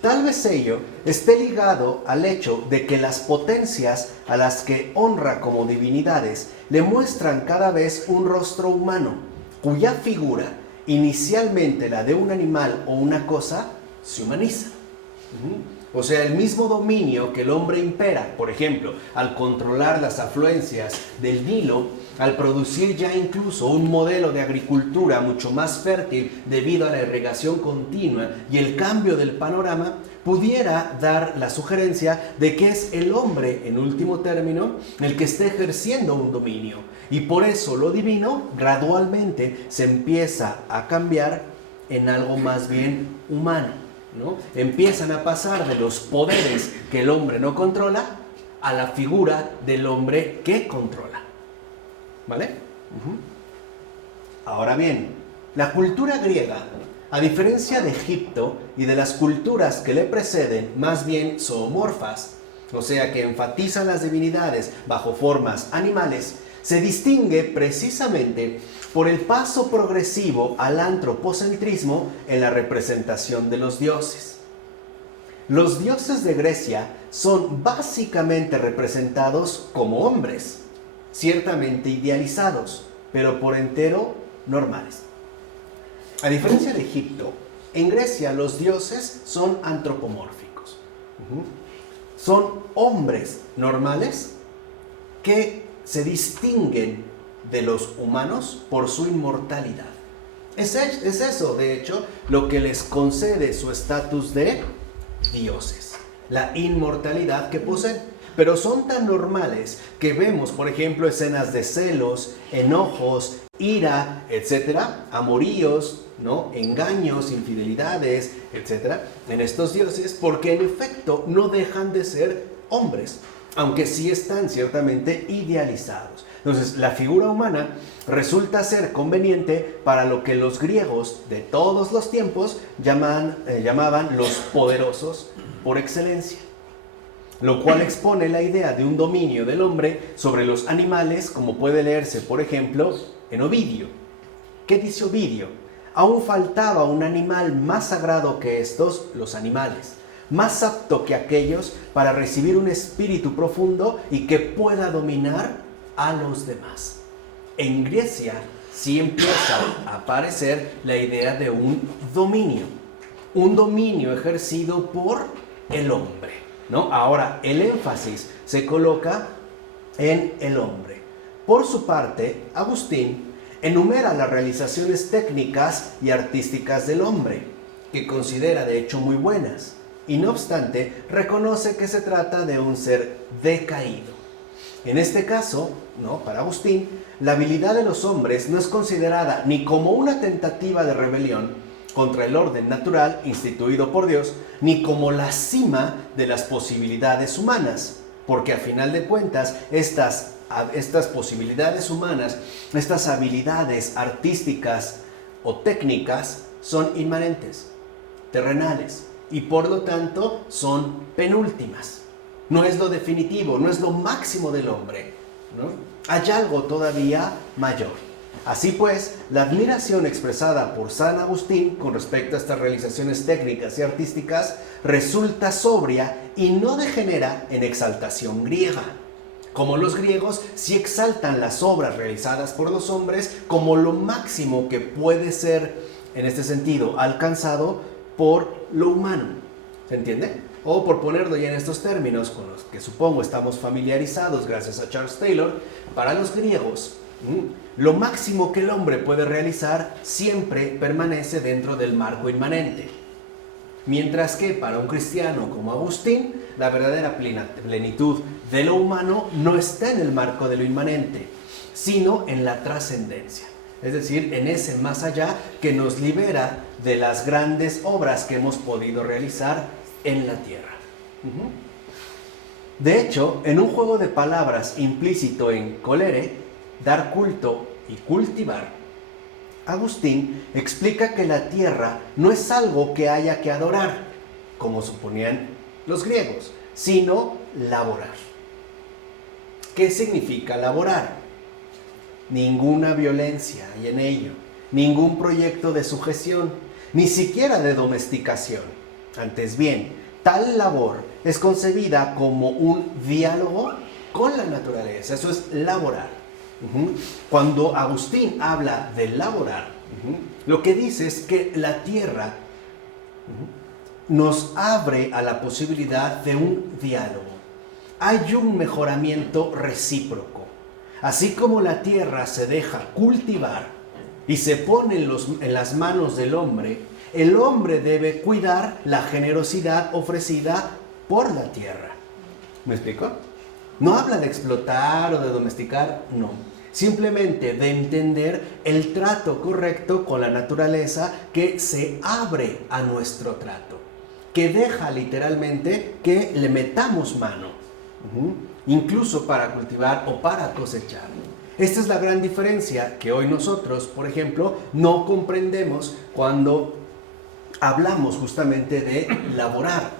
Tal vez ello esté ligado al hecho de que las potencias a las que honra como divinidades le muestran cada vez un rostro humano, cuya figura, inicialmente la de un animal o una cosa, se humaniza. O sea, el mismo dominio que el hombre impera, por ejemplo, al controlar las afluencias del Nilo, al producir ya incluso un modelo de agricultura mucho más fértil debido a la irrigación continua y el cambio del panorama, pudiera dar la sugerencia de que es el hombre, en último término, el que está ejerciendo un dominio. Y por eso lo divino gradualmente se empieza a cambiar en algo más bien humano, ¿no? Empiezan a pasar de los poderes que el hombre no controla a la figura del hombre que controla. ¿Vale? Ahora bien, la cultura griega, a diferencia de Egipto y de las culturas que le preceden, más bien zoomorfas, o sea que enfatizan las divinidades bajo formas animales, se distingue precisamente por el paso progresivo al antropocentrismo en la representación de los dioses. Los dioses de Grecia son básicamente representados como hombres, ciertamente idealizados, pero por entero normales. A diferencia de Egipto, en Grecia los dioses son antropomórficos. Son hombres normales que se distinguen de los humanos por su inmortalidad. Es eso, de hecho, lo que les concede su estatus de dioses, la inmortalidad que poseen. Pero son tan normales que vemos, por ejemplo, escenas de celos, enojos, ira, etcétera, amoríos, ¿no? Engaños, infidelidades, etcétera, en estos dioses, porque en efecto no dejan de ser hombres, aunque sí están ciertamente idealizados. Entonces, la figura humana resulta ser conveniente para lo que los griegos de todos los tiempos llamaban los poderosos por excelencia, lo cual expone la idea de un dominio del hombre sobre los animales, como puede leerse, por ejemplo, en Ovidio. ¿Qué dice Ovidio? Aún faltaba un animal más sagrado que estos, los animales, más apto que aquellos para recibir un espíritu profundo y que pueda dominar a los demás. En Grecia sí empieza a aparecer la idea de un dominio ejercido por el hombre, ¿no? Ahora, el énfasis se coloca en el hombre. Por su parte, Agustín enumera las realizaciones técnicas y artísticas del hombre, que considera de hecho muy buenas, y no obstante, reconoce que se trata de un ser decaído. En este caso, ¿no? Para Agustín, la habilidad de los hombres no es considerada ni como una tentativa de rebelión contra el orden natural instituido por Dios, ni como la cima de las posibilidades humanas, porque a final de cuentas, estas posibilidades humanas, estas habilidades artísticas o técnicas son inmanentes, terrenales, y por lo tanto son penúltimas. No es lo definitivo, no es lo máximo del hombre, ¿no? Hay algo todavía mayor. Así pues, la admiración expresada por San Agustín con respecto a estas realizaciones técnicas y artísticas resulta sobria y no degenera en exaltación griega. Como los griegos sí exaltan las obras realizadas por los hombres como lo máximo que puede ser, en este sentido, alcanzado por lo humano. ¿Se entiende? O por ponerlo ya en estos términos con los que supongo estamos familiarizados gracias a Charles Taylor, para los griegos, lo máximo que el hombre puede realizar siempre permanece dentro del marco inmanente. Mientras que para un cristiano como Agustín, la verdadera plenitud de lo humano no está en el marco de lo inmanente, sino en la trascendencia. Es decir, en ese más allá que nos libera de las grandes obras que hemos podido realizar en la tierra. De hecho, en un juego de palabras implícito en colere, dar culto y cultivar, Agustín explica que la tierra no es algo que haya que adorar, como suponían los griegos, sino laborar. ¿Qué significa laborar? Ninguna violencia hay en ello, ningún proyecto de sujeción, ni siquiera de domesticación. Antes bien, tal labor es concebida como un diálogo con la naturaleza. Eso es laborar. Cuando Agustín habla de laborar, lo que dice es que la tierra nos abre a la posibilidad de un diálogo. Hay un mejoramiento recíproco. Así como la tierra se deja cultivar y se pone en las manos del hombre, el hombre debe cuidar la generosidad ofrecida por la tierra. ¿Me explico? No habla de explotar o de domesticar, no. Simplemente de entender el trato correcto con la naturaleza que se abre a nuestro trato, que deja literalmente que le metamos mano, incluso para cultivar o para cosechar. Esta es la gran diferencia que hoy nosotros, por ejemplo, no comprendemos cuando hablamos justamente de laborar.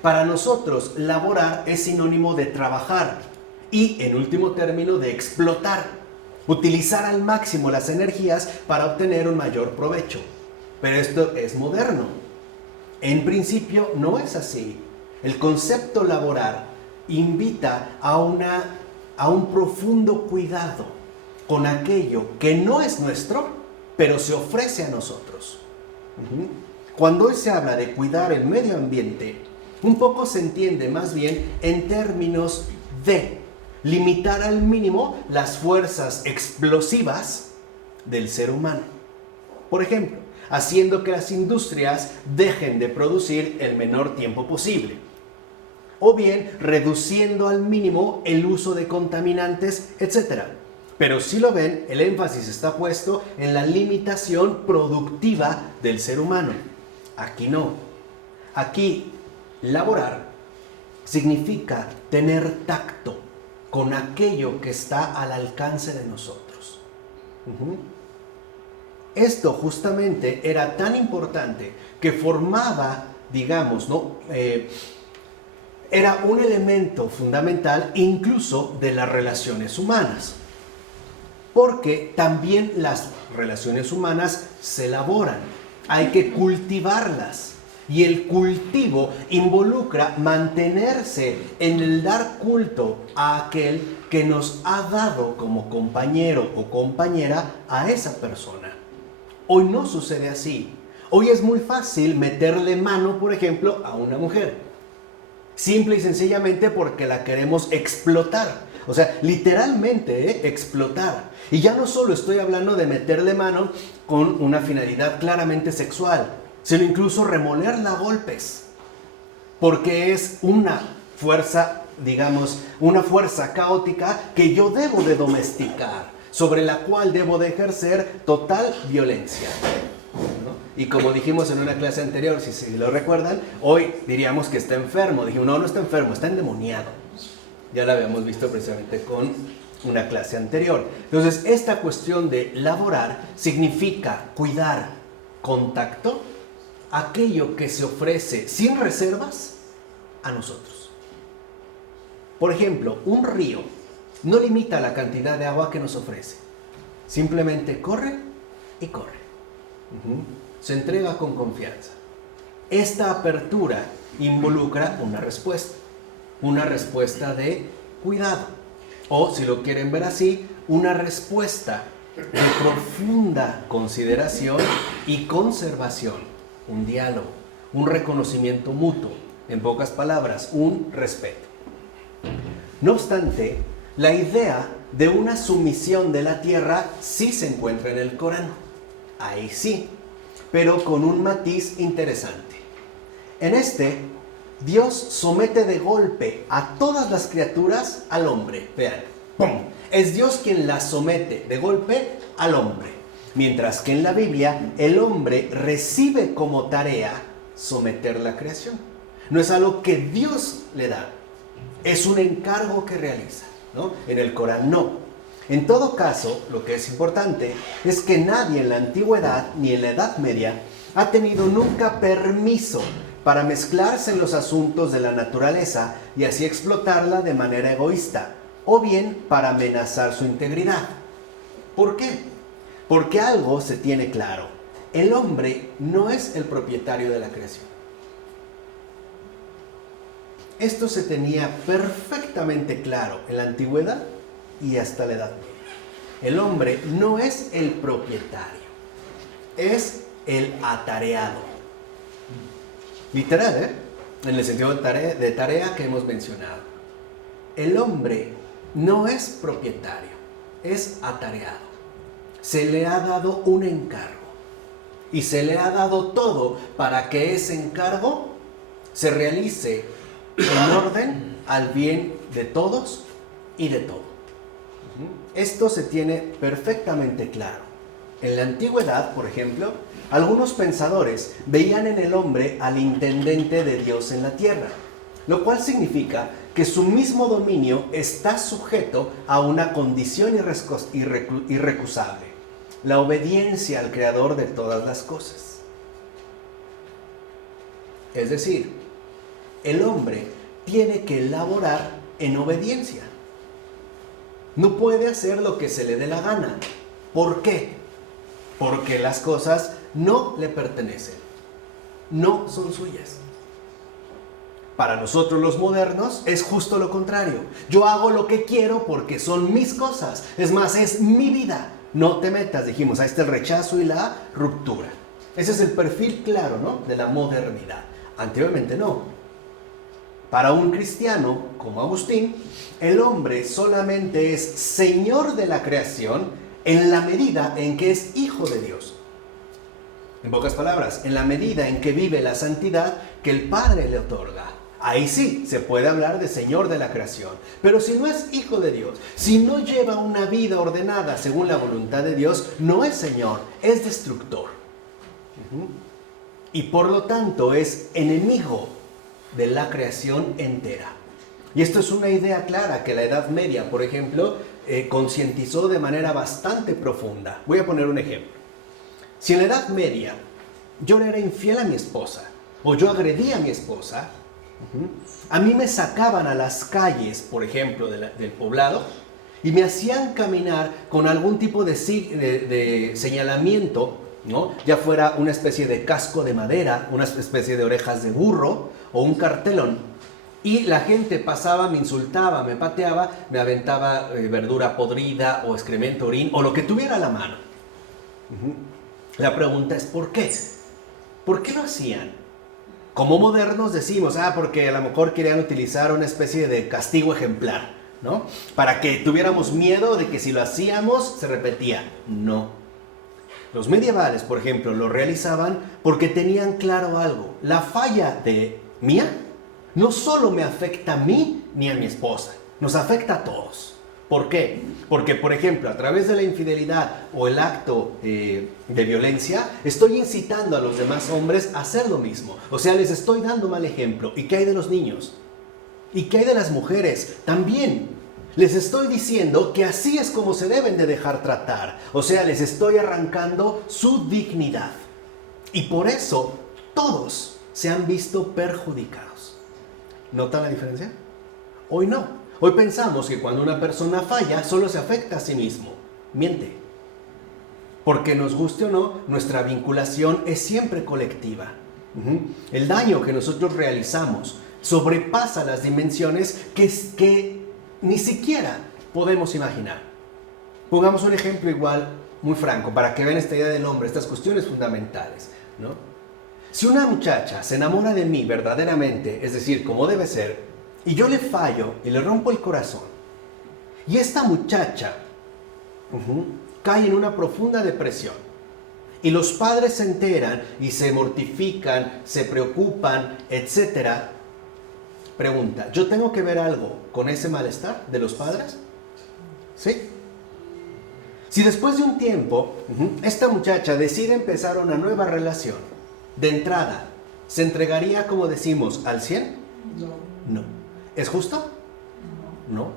Para nosotros, laborar es sinónimo de trabajar y, en último término, de explotar, utilizar al máximo las energías para obtener un mayor provecho. Pero esto es moderno. En principio no es así. El concepto laborar invita a un profundo cuidado con aquello que no es nuestro, pero se ofrece a nosotros. Cuando hoy se habla de cuidar el medio ambiente, un poco se entiende más bien en términos de limitar al mínimo las fuerzas explosivas del ser humano. Por ejemplo, haciendo que las industrias dejen de producir el menor tiempo posible. O bien reduciendo al mínimo el uso de contaminantes, etc. Pero si lo ven, el énfasis está puesto en la limitación productiva del ser humano. Aquí no. Aquí, laborar significa tener tacto con aquello que está al alcance de nosotros. Esto justamente era tan importante que formaba, digamos, era un elemento fundamental incluso de las relaciones humanas. Porque también las relaciones humanas se elaboran, hay que cultivarlas. Y el cultivo involucra mantenerse en el dar culto a aquel que nos ha dado como compañero o compañera a esa persona. Hoy no sucede así. Hoy es muy fácil meterle mano, por ejemplo, a una mujer. Simple y sencillamente porque la queremos explotar. O sea, literalmente, explotar. Y ya no solo estoy hablando de meterle mano con una finalidad claramente sexual, sino incluso remolerla a golpes. Porque es una fuerza, digamos, una fuerza caótica que yo debo de domesticar, sobre la cual debo de ejercer total violencia. Y como dijimos en una clase anterior, si lo recuerdan, hoy diríamos que está enfermo. Dijimos, no está enfermo, está endemoniado. Ya lo habíamos visto precisamente con una clase anterior. Entonces, esta cuestión de laborar significa cuidar, contacto, aquello que se ofrece sin reservas a nosotros. Por ejemplo, un río no limita la cantidad de agua que nos ofrece. Simplemente corre y corre. Se entrega con confianza. Esta apertura involucra una respuesta de cuidado, o si lo quieren ver así, una respuesta de profunda consideración y conservación, un diálogo, un reconocimiento mutuo, en pocas palabras, un respeto. No obstante, la idea de una sumisión de la tierra sí se encuentra en el Corán, ahí sí, pero con un matiz interesante. En este, Dios somete de golpe a todas las criaturas al hombre. Vean, ¡pum! Es Dios quien las somete de golpe al hombre. Mientras que en la Biblia, el hombre recibe como tarea someter la creación. No es algo que Dios le da, es un encargo que realiza, ¿no? En el Corán no. En todo caso, lo que es importante es que nadie en la antigüedad ni en la Edad Media ha tenido nunca permiso para mezclarse en los asuntos de la naturaleza y así explotarla de manera egoísta, o bien para amenazar su integridad. ¿Por qué? Porque algo se tiene claro: el hombre no es el propietario de la creación. Esto se tenía perfectamente claro en la antigüedad y hasta la Edad Media. El hombre no es el propietario, es el atareado. Literal, ¿eh? En el sentido de tarea que hemos mencionado. El hombre no es propietario, es atareado. Se le ha dado un encargo y se le ha dado todo para que ese encargo se realice en orden al bien de todos y de todo. Esto se tiene perfectamente claro. En la antigüedad, por ejemplo, algunos pensadores veían en el hombre al intendente de Dios en la tierra, lo cual significa que su mismo dominio está sujeto a una condición irrecusable: la obediencia al Creador de todas las cosas. Es decir, el hombre tiene que laborar en obediencia. No puede hacer lo que se le dé la gana. ¿Por qué? Porque las cosas no le pertenecen, no son suyas. Para nosotros los modernos es justo lo contrario. Yo hago lo que quiero porque son mis cosas. Es más, es mi vida. No te metas, dijimos, ahí está el rechazo y la ruptura. Ese es el perfil claro, ¿no?, de la modernidad. Anteriormente no. Para un cristiano como Agustín, el hombre solamente es señor de la creación en la medida en que es hijo de Dios. En pocas palabras, en la medida en que vive la santidad que el Padre le otorga. Ahí sí se puede hablar de señor de la creación. Pero si no es hijo de Dios, si no lleva una vida ordenada según la voluntad de Dios, no es señor, es destructor. Y por lo tanto es enemigo de la creación entera. Y esto es una idea clara que la Edad Media, por ejemplo, concientizó de manera bastante profunda. Voy a poner un ejemplo. Si en la Edad Media yo le era infiel a mi esposa, o yo agredía a mi esposa, a mí me sacaban a las calles, por ejemplo, del poblado, y me hacían caminar con algún tipo de señalamiento, ¿no? Ya fuera una especie de casco de madera, una especie de orejas de burro o un cartelón. Y la gente pasaba, me insultaba, me pateaba, me aventaba verdura podrida o excremento, orín o lo que tuviera a la mano. La pregunta es ¿por qué? ¿Por qué lo hacían? Como modernos decimos, porque a lo mejor querían utilizar una especie de castigo ejemplar, ¿no? Para que tuviéramos miedo de que si lo hacíamos se repetía. No. Los medievales, por ejemplo, lo realizaban porque tenían claro algo. La falla mía no solo me afecta a mí ni a mi esposa, nos afecta a todos. ¿Por qué? Porque, por ejemplo, a través de la infidelidad o el acto de violencia, estoy incitando a los demás hombres a hacer lo mismo. O sea, les estoy dando mal ejemplo. ¿Y qué hay de los niños? ¿Y qué hay de las mujeres? También les estoy diciendo que así es como se deben de dejar tratar. O sea, les estoy arrancando su dignidad. Y por eso todos se han visto perjudicados. ¿Notan la diferencia? Hoy no. Hoy pensamos que cuando una persona falla, solo se afecta a sí mismo. Miente. Porque nos guste o no, nuestra vinculación es siempre colectiva. El daño que nosotros realizamos sobrepasa las dimensiones que ni siquiera podemos imaginar. Pongamos un ejemplo igual, muy franco, para que vean esta idea del hombre, estas cuestiones fundamentales, ¿no? Si una muchacha se enamora de mí verdaderamente, es decir, como debe ser, y yo le fallo y le rompo el corazón, y esta muchacha cae en una profunda depresión, y los padres se enteran y se mortifican, se preocupan, etc. Pregunta, ¿yo tengo que ver algo con ese malestar de los padres? ¿Sí? Si después de un tiempo, esta muchacha decide empezar una nueva relación, de entrada, ¿se entregaría, como decimos, al 100? No. ¿Es justo? No.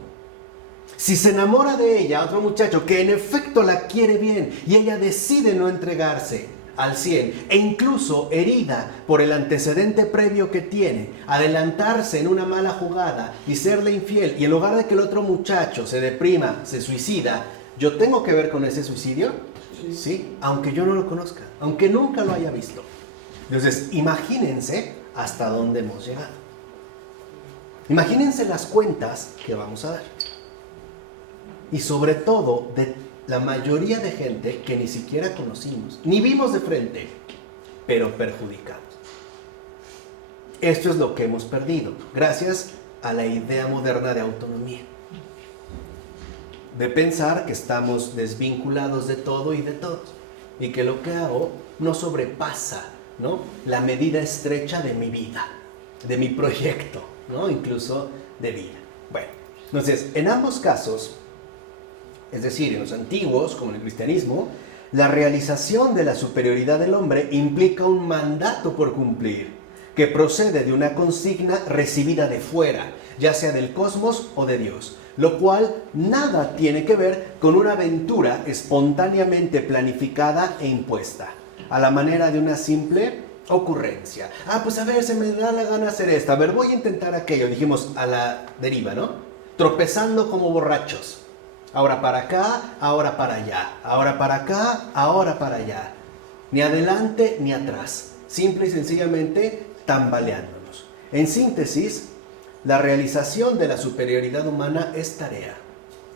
Si se enamora de ella otro muchacho que en efecto la quiere bien y ella decide no entregarse al 100 e incluso herida por el antecedente previo que tiene, adelantarse en una mala jugada y serle infiel, y en lugar de que el otro muchacho se deprima, se suicida, ¿yo tengo que ver con ese suicidio? Sí, aunque yo no lo conozca, aunque nunca lo haya visto. Entonces, imagínense hasta dónde hemos llegado. Imagínense las cuentas que vamos a dar. Y sobre todo de la mayoría de gente que ni siquiera conocimos, ni vimos de frente, pero perjudicamos. Esto es lo que hemos perdido, gracias a la idea moderna de autonomía. De pensar que estamos desvinculados de todo y de todos, y que lo que hago no sobrepasa, ¿no?, la medida estrecha de mi vida, de mi proyecto, ¿no?, incluso de vida. Bueno, entonces, en ambos casos, es decir, en los antiguos, como en el cristianismo, la realización de la superioridad del hombre implica un mandato por cumplir, que procede de una consigna recibida de fuera, ya sea del cosmos o de Dios, lo cual nada tiene que ver con una aventura espontáneamente planificada e impuesta, a la manera de una simple ocurrencia. Pues a ver, se me da la gana hacer esto, a ver, voy a intentar aquello, dijimos a la deriva, ¿no? Tropezando como borrachos. Ahora para acá, ahora para allá, ahora para acá, ahora para allá. Ni adelante ni atrás, simple y sencillamente tambaleándonos. En síntesis, la realización de la superioridad humana es tarea,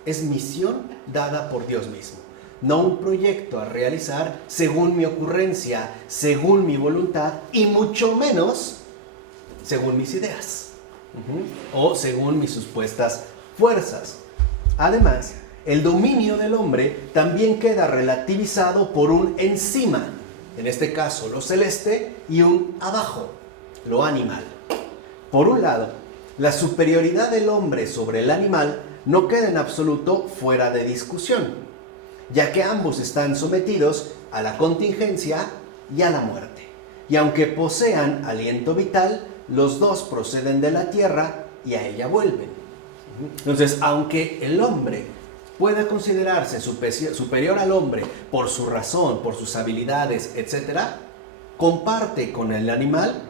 es misión dada por Dios mismo, no un proyecto a realizar según mi ocurrencia, según mi voluntad y mucho menos según mis ideas o según mis supuestas fuerzas. Además, el dominio del hombre también queda relativizado por un encima, en este caso lo celeste, y un abajo, lo animal. Por un lado, la superioridad del hombre sobre el animal no queda en absoluto fuera de discusión, ya que ambos están sometidos a la contingencia y a la muerte. Y aunque posean aliento vital, los dos proceden de la tierra y a ella vuelven. Entonces, aunque el hombre pueda considerarse superior al hombre por su razón, por sus habilidades, etc., comparte con el animal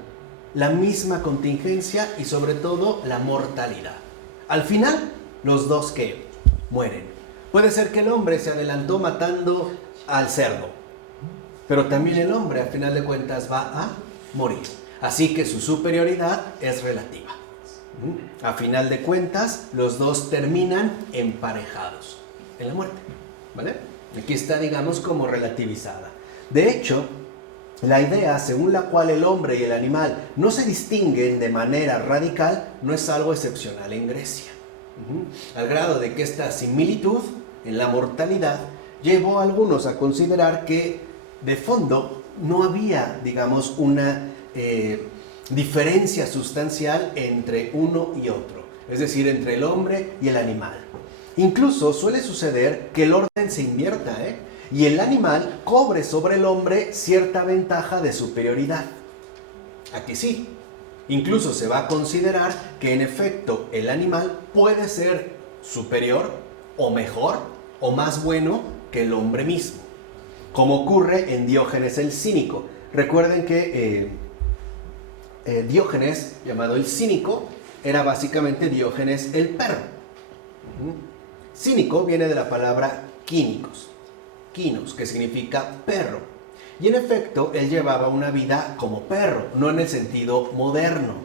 la misma contingencia y sobre todo la mortalidad. Al final, los dos que mueren. Puede ser que el hombre se adelantó matando al cerdo, pero también el hombre, al final de cuentas, va a morir. Así que su superioridad es relativa. A final de cuentas, los dos terminan emparejados en la muerte, ¿vale? Aquí está, digamos, como relativizada. De hecho, la idea según la cual el hombre y el animal no se distinguen de manera radical no es algo excepcional en Grecia. Al grado de que esta similitud en la mortalidad llevó a algunos a considerar que de fondo no había, digamos, una diferencia sustancial entre uno y otro, es decir, entre el hombre y el animal. Incluso suele suceder que el orden se invierta, y el animal cobre sobre el hombre cierta ventaja de superioridad. Aquí sí, incluso se va a considerar que en efecto el animal puede ser superior o mejor o más bueno que el hombre mismo, como ocurre en Diógenes el Cínico. Recuerden que Diógenes, llamado el Cínico, era básicamente Diógenes el perro. Cínico viene de la palabra quínicos, quinos, que significa perro. Y en efecto, él llevaba una vida como perro, no en el sentido moderno,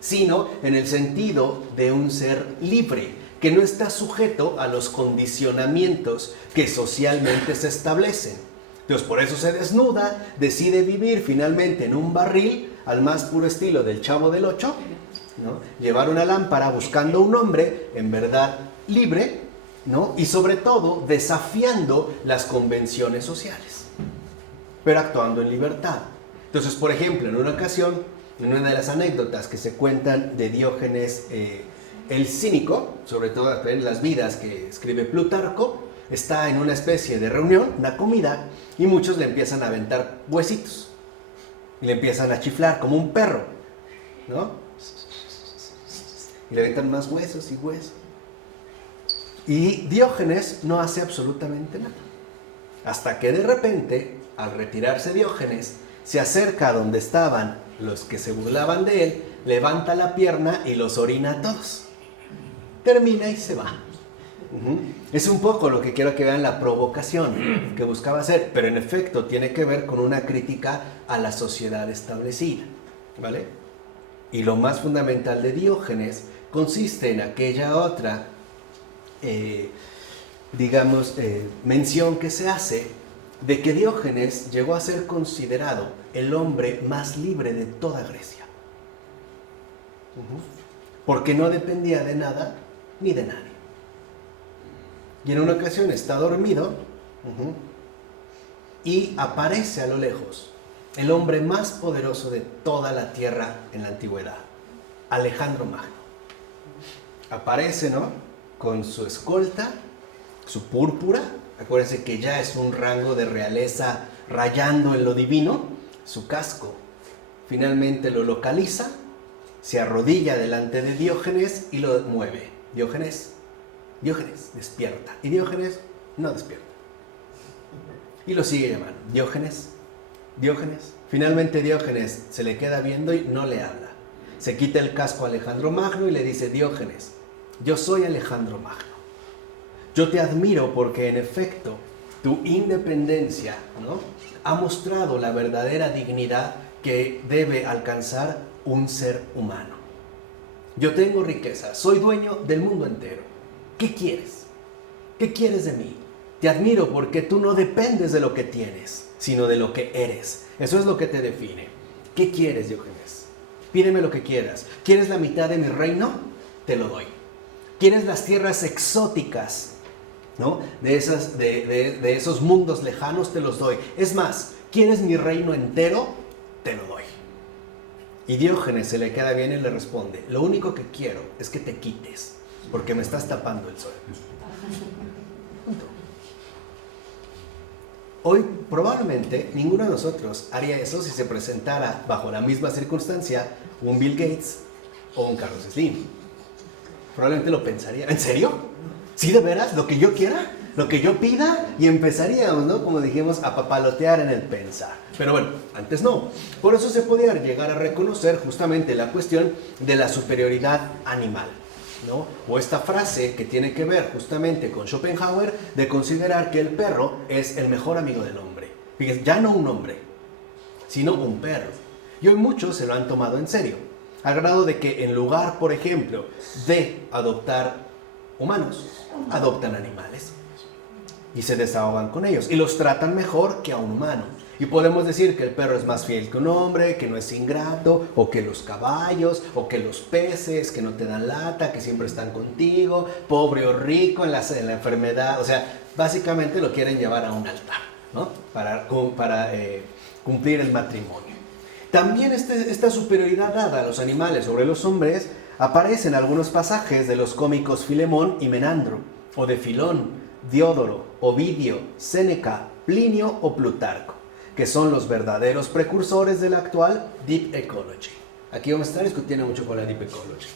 sino en el sentido de un ser libre, que no está sujeto a los condicionamientos que socialmente se establecen. Entonces, por eso se desnuda, decide vivir finalmente en un barril, al más puro estilo del Chavo del Ocho, ¿no? Llevar una lámpara buscando un hombre en verdad libre, ¿no? Y sobre todo desafiando las convenciones sociales, pero actuando en libertad. Entonces, por ejemplo, en una ocasión, en una de las anécdotas que se cuentan de Diógenes el Cínico, sobre todo en las vidas que escribe Plutarco, está en una especie de reunión, una comida, y muchos le empiezan a aventar huesitos y le empiezan a chiflar como un perro, ¿no? Y le aventan más huesos y huesos. Y Diógenes no hace absolutamente nada. Hasta que de repente, al retirarse Diógenes, se acerca a donde estaban los que se burlaban de él, levanta la pierna y los orina a todos. Termina y se va. Es un poco lo que quiero que vean, la provocación que buscaba hacer, pero en efecto tiene que ver con una crítica a la sociedad establecida, ¿vale? Y lo más fundamental de Diógenes consiste en aquella otra mención que se hace de que Diógenes llegó a ser considerado el hombre más libre de toda Grecia. Porque no dependía de nada ni de nadie. Y en una ocasión está dormido y aparece a lo lejos el hombre más poderoso de toda la tierra en la antigüedad, Alejandro Magno. Aparece, ¿no?, con su escolta, su púrpura. Acuérdense que ya es un rango de realeza rayando en lo divino. Su casco. Finalmente lo localiza, se arrodilla delante de Diógenes y lo mueve. Diógenes, despierta. Y Diógenes no despierta. Y lo sigue llamando. Diógenes. Finalmente Diógenes se le queda viendo y no le habla. Se quita el casco a Alejandro Magno y le dice: Diógenes, yo soy Alejandro Magno. Yo te admiro porque en efecto tu independencia, ¿no?, ha mostrado la verdadera dignidad que debe alcanzar un ser humano. Yo tengo riqueza, soy dueño del mundo entero. ¿Qué quieres? ¿Qué quieres de mí? Te admiro porque tú no dependes de lo que tienes, sino de lo que eres. Eso es lo que te define. ¿Qué quieres, Diógenes? Pídeme lo que quieras. ¿Quieres la mitad de mi reino? Te lo doy. ¿Quieres las tierras exóticas, ¿no?, de esos mundos lejanos? Te los doy. Es más, ¿quieres mi reino entero? Te lo doy. Y Diógenes se le queda bien y le responde: lo único que quiero es que te quites, porque me estás tapando el sol. Punto. Hoy probablemente ninguno de nosotros haría eso si se presentara bajo la misma circunstancia un Bill Gates o un Carlos Slim. Probablemente lo pensaría: ¿en serio? ¿Sí, de veras? ¿Lo que yo quiera? ¿Lo que yo pida? Y empezaríamos, ¿no?, como dijimos, a papalotear en el pensar. Pero bueno, antes no. Por eso se podía llegar a reconocer justamente la cuestión de la superioridad animal, ¿no? O esta frase que tiene que ver justamente con Schopenhauer de considerar que el perro es el mejor amigo del hombre. Fíjense, ya no un hombre, sino un perro. Y hoy muchos se lo han tomado en serio, al grado de que en lugar, por ejemplo, de adoptar humanos, adoptan animales y se desahogan con ellos y los tratan mejor que a un humano. Y podemos decir que el perro es más fiel que un hombre, que no es ingrato, o que los caballos, o que los peces, que no te dan lata, que siempre están contigo, pobre o rico en la enfermedad. O sea, básicamente lo quieren llevar a un altar, ¿no?, para cumplir el matrimonio. También esta superioridad dada a los animales sobre los hombres aparece en algunos pasajes de los cómicos Filemón y Menandro, o de Filón, Diodoro, Ovidio, Séneca, Plinio o Plutarco, que son los verdaderos precursores de la actual Deep Ecology. Aquí vamos a estar discutiendo mucho con la Deep Ecology,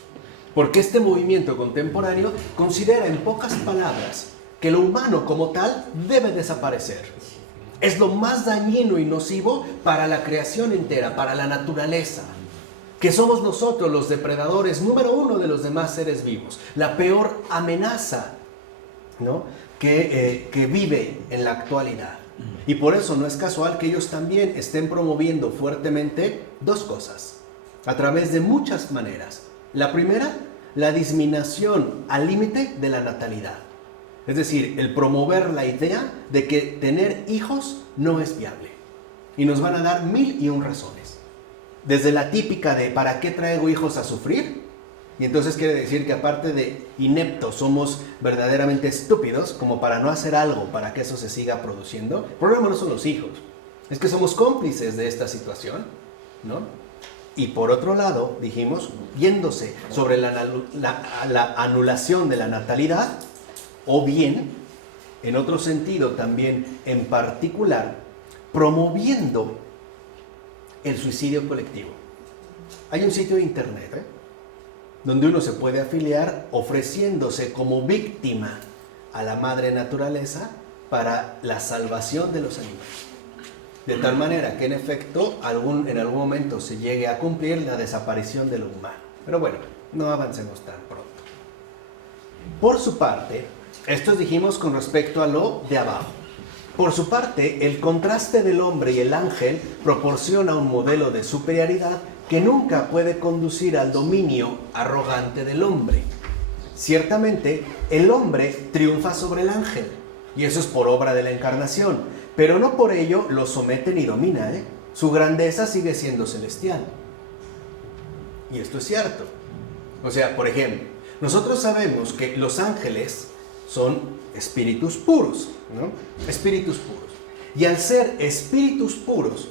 porque este movimiento contemporáneo considera en pocas palabras que lo humano como tal debe desaparecer. Es lo más dañino y nocivo para la creación entera, para la naturaleza, que somos nosotros los depredadores número uno de los demás seres vivos, la peor amenaza, ¿no?, que vive en la actualidad. Y por eso no es casual que ellos también estén promoviendo fuertemente dos cosas, a través de muchas maneras. La primera, la disminución al límite de la natalidad. Es decir, el promover la idea de que tener hijos no es viable. Y nos van a dar 1001 razones. Desde la típica de ¿para qué traigo hijos a sufrir? Y entonces quiere decir que aparte de ineptos, somos verdaderamente estúpidos como para no hacer algo para que eso se siga produciendo. El problema no son los hijos, es que somos cómplices de esta situación, ¿no? Y por otro lado, dijimos, yéndose sobre la anulación de la natalidad, o bien, en otro sentido también en particular, promoviendo el suicidio colectivo. Hay un sitio de internet, donde uno se puede afiliar ofreciéndose como víctima a la madre naturaleza para la salvación de los animales. De tal manera que en efecto en algún momento se llegue a cumplir la desaparición de lo humano. Pero bueno, no avancemos tan pronto. Por su parte, esto dijimos con respecto a lo de abajo. Por su parte, el contraste del hombre y el ángel proporciona un modelo de superioridad que nunca puede conducir al dominio arrogante del hombre. Ciertamente, el hombre triunfa sobre el ángel, y eso es por obra de la encarnación, pero no por ello lo somete ni domina, Su grandeza sigue siendo celestial. Y esto es cierto. O sea, por ejemplo, nosotros sabemos que los ángeles son espíritus puros, ¿no? Espíritus puros. Y al ser espíritus puros,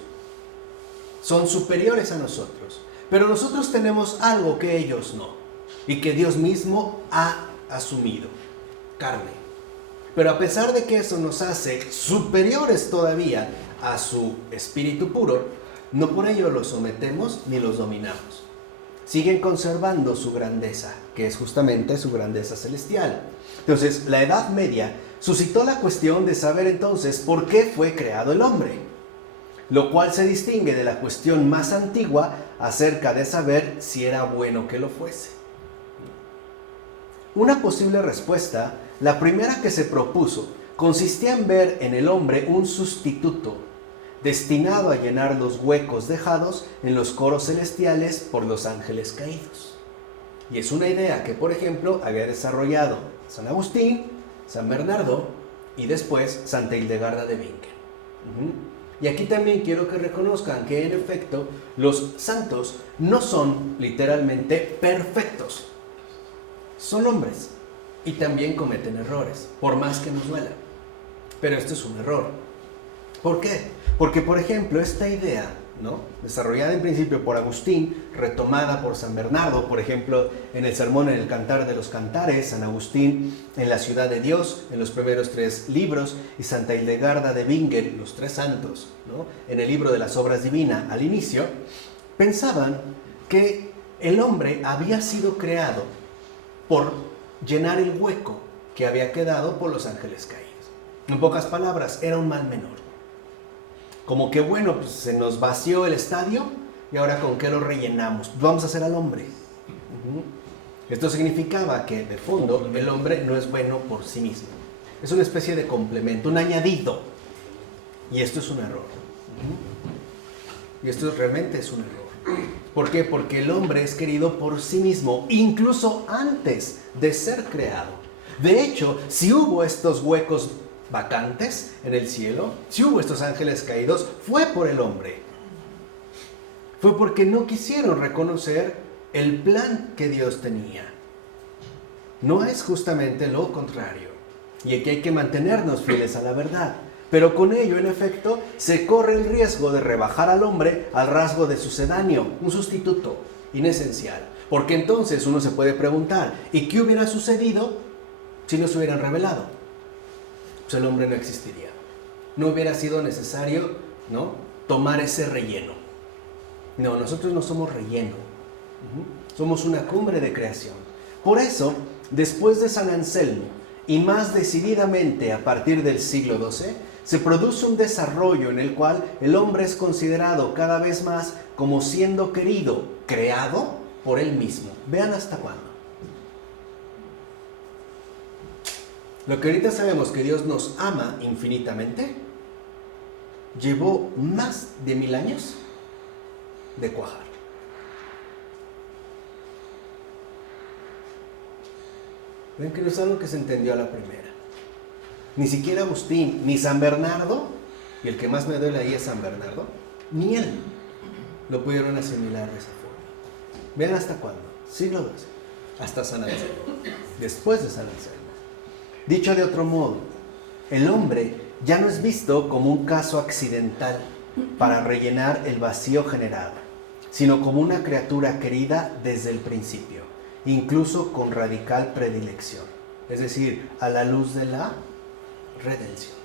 son superiores a nosotros. Pero nosotros tenemos algo que ellos no. Y que Dios mismo ha asumido. Carne. Pero a pesar de que eso nos hace superiores todavía a su espíritu puro, no por ello los sometemos ni los dominamos. Siguen conservando su grandeza, que es justamente su grandeza celestial. Entonces, la Edad Media suscitó la cuestión de saber entonces por qué fue creado el hombre, lo cual se distingue de la cuestión más antigua acerca de saber si era bueno que lo fuese. Una posible respuesta, la primera que se propuso, consistía en ver en el hombre un sustituto destinado a llenar los huecos dejados en los coros celestiales por los ángeles caídos. Y es una idea que, por ejemplo, había desarrollado San Agustín, San Bernardo y después Santa Hildegarda de Bingen. Y aquí también quiero que reconozcan que, en efecto, los santos no son literalmente perfectos. Son hombres y también cometen errores, por más que nos duela. Pero esto es un error. ¿Por qué? Porque, por ejemplo, esta idea, ¿no?, desarrollada en principio por Agustín, retomada por San Bernardo, por ejemplo, en el sermón en el Cantar de los Cantares, San Agustín en la Ciudad de Dios, en los primeros 3 libros, y Santa Hildegarda de Bingen, los 3 santos, ¿no?, en el libro de las Obras Divinas, al inicio, pensaban que el hombre había sido creado por llenar el hueco que había quedado por los ángeles caídos. En pocas palabras, era un mal menor. Como que, bueno, pues se nos vació el estadio y ahora ¿con qué lo rellenamos? Vamos a hacer al hombre. Esto significaba que, de fondo, el hombre no es bueno por sí mismo. Es una especie de complemento, un añadido. Y esto es un error. Y esto realmente es un error. ¿Por qué? Porque el hombre es querido por sí mismo, incluso antes de ser creado. De hecho, si hubo estos huecos vacantes en el cielo, si hubo estos ángeles caídos, fue por el hombre. Fue porque no quisieron reconocer el plan que Dios tenía. No es justamente lo contrario. Y aquí hay que mantenernos fieles a la verdad. Pero con ello, en efecto, se corre el riesgo de rebajar al hombre al rasgo de sucedáneo, un sustituto inesencial. Porque entonces uno se puede preguntar, ¿y qué hubiera sucedido si no se hubieran revelado? Pues el hombre no existiría. No hubiera sido necesario, ¿no?, tomar ese relleno. No, nosotros no somos relleno. Somos una cumbre de creación. Por eso, después de San Anselmo, y más decididamente a partir del siglo XII, se produce un desarrollo en el cual el hombre es considerado cada vez más como siendo querido, creado por él mismo. Vean hasta cuándo. Lo que ahorita sabemos que Dios nos ama infinitamente, llevó más de 1000 años de cuajar. Ven que no es algo que se entendió a la primera. Ni siquiera Agustín, ni San Bernardo, y el que más me duele ahí es San Bernardo, ni él lo pudieron asimilar de esa forma. Vean hasta cuándo, siglo XII, hasta San Anselmo, después de San Anselmo. Dicho de otro modo, el hombre ya no es visto como un caso accidental para rellenar el vacío generado, sino como una criatura querida desde el principio, incluso con radical predilección, es decir, a la luz de la redención.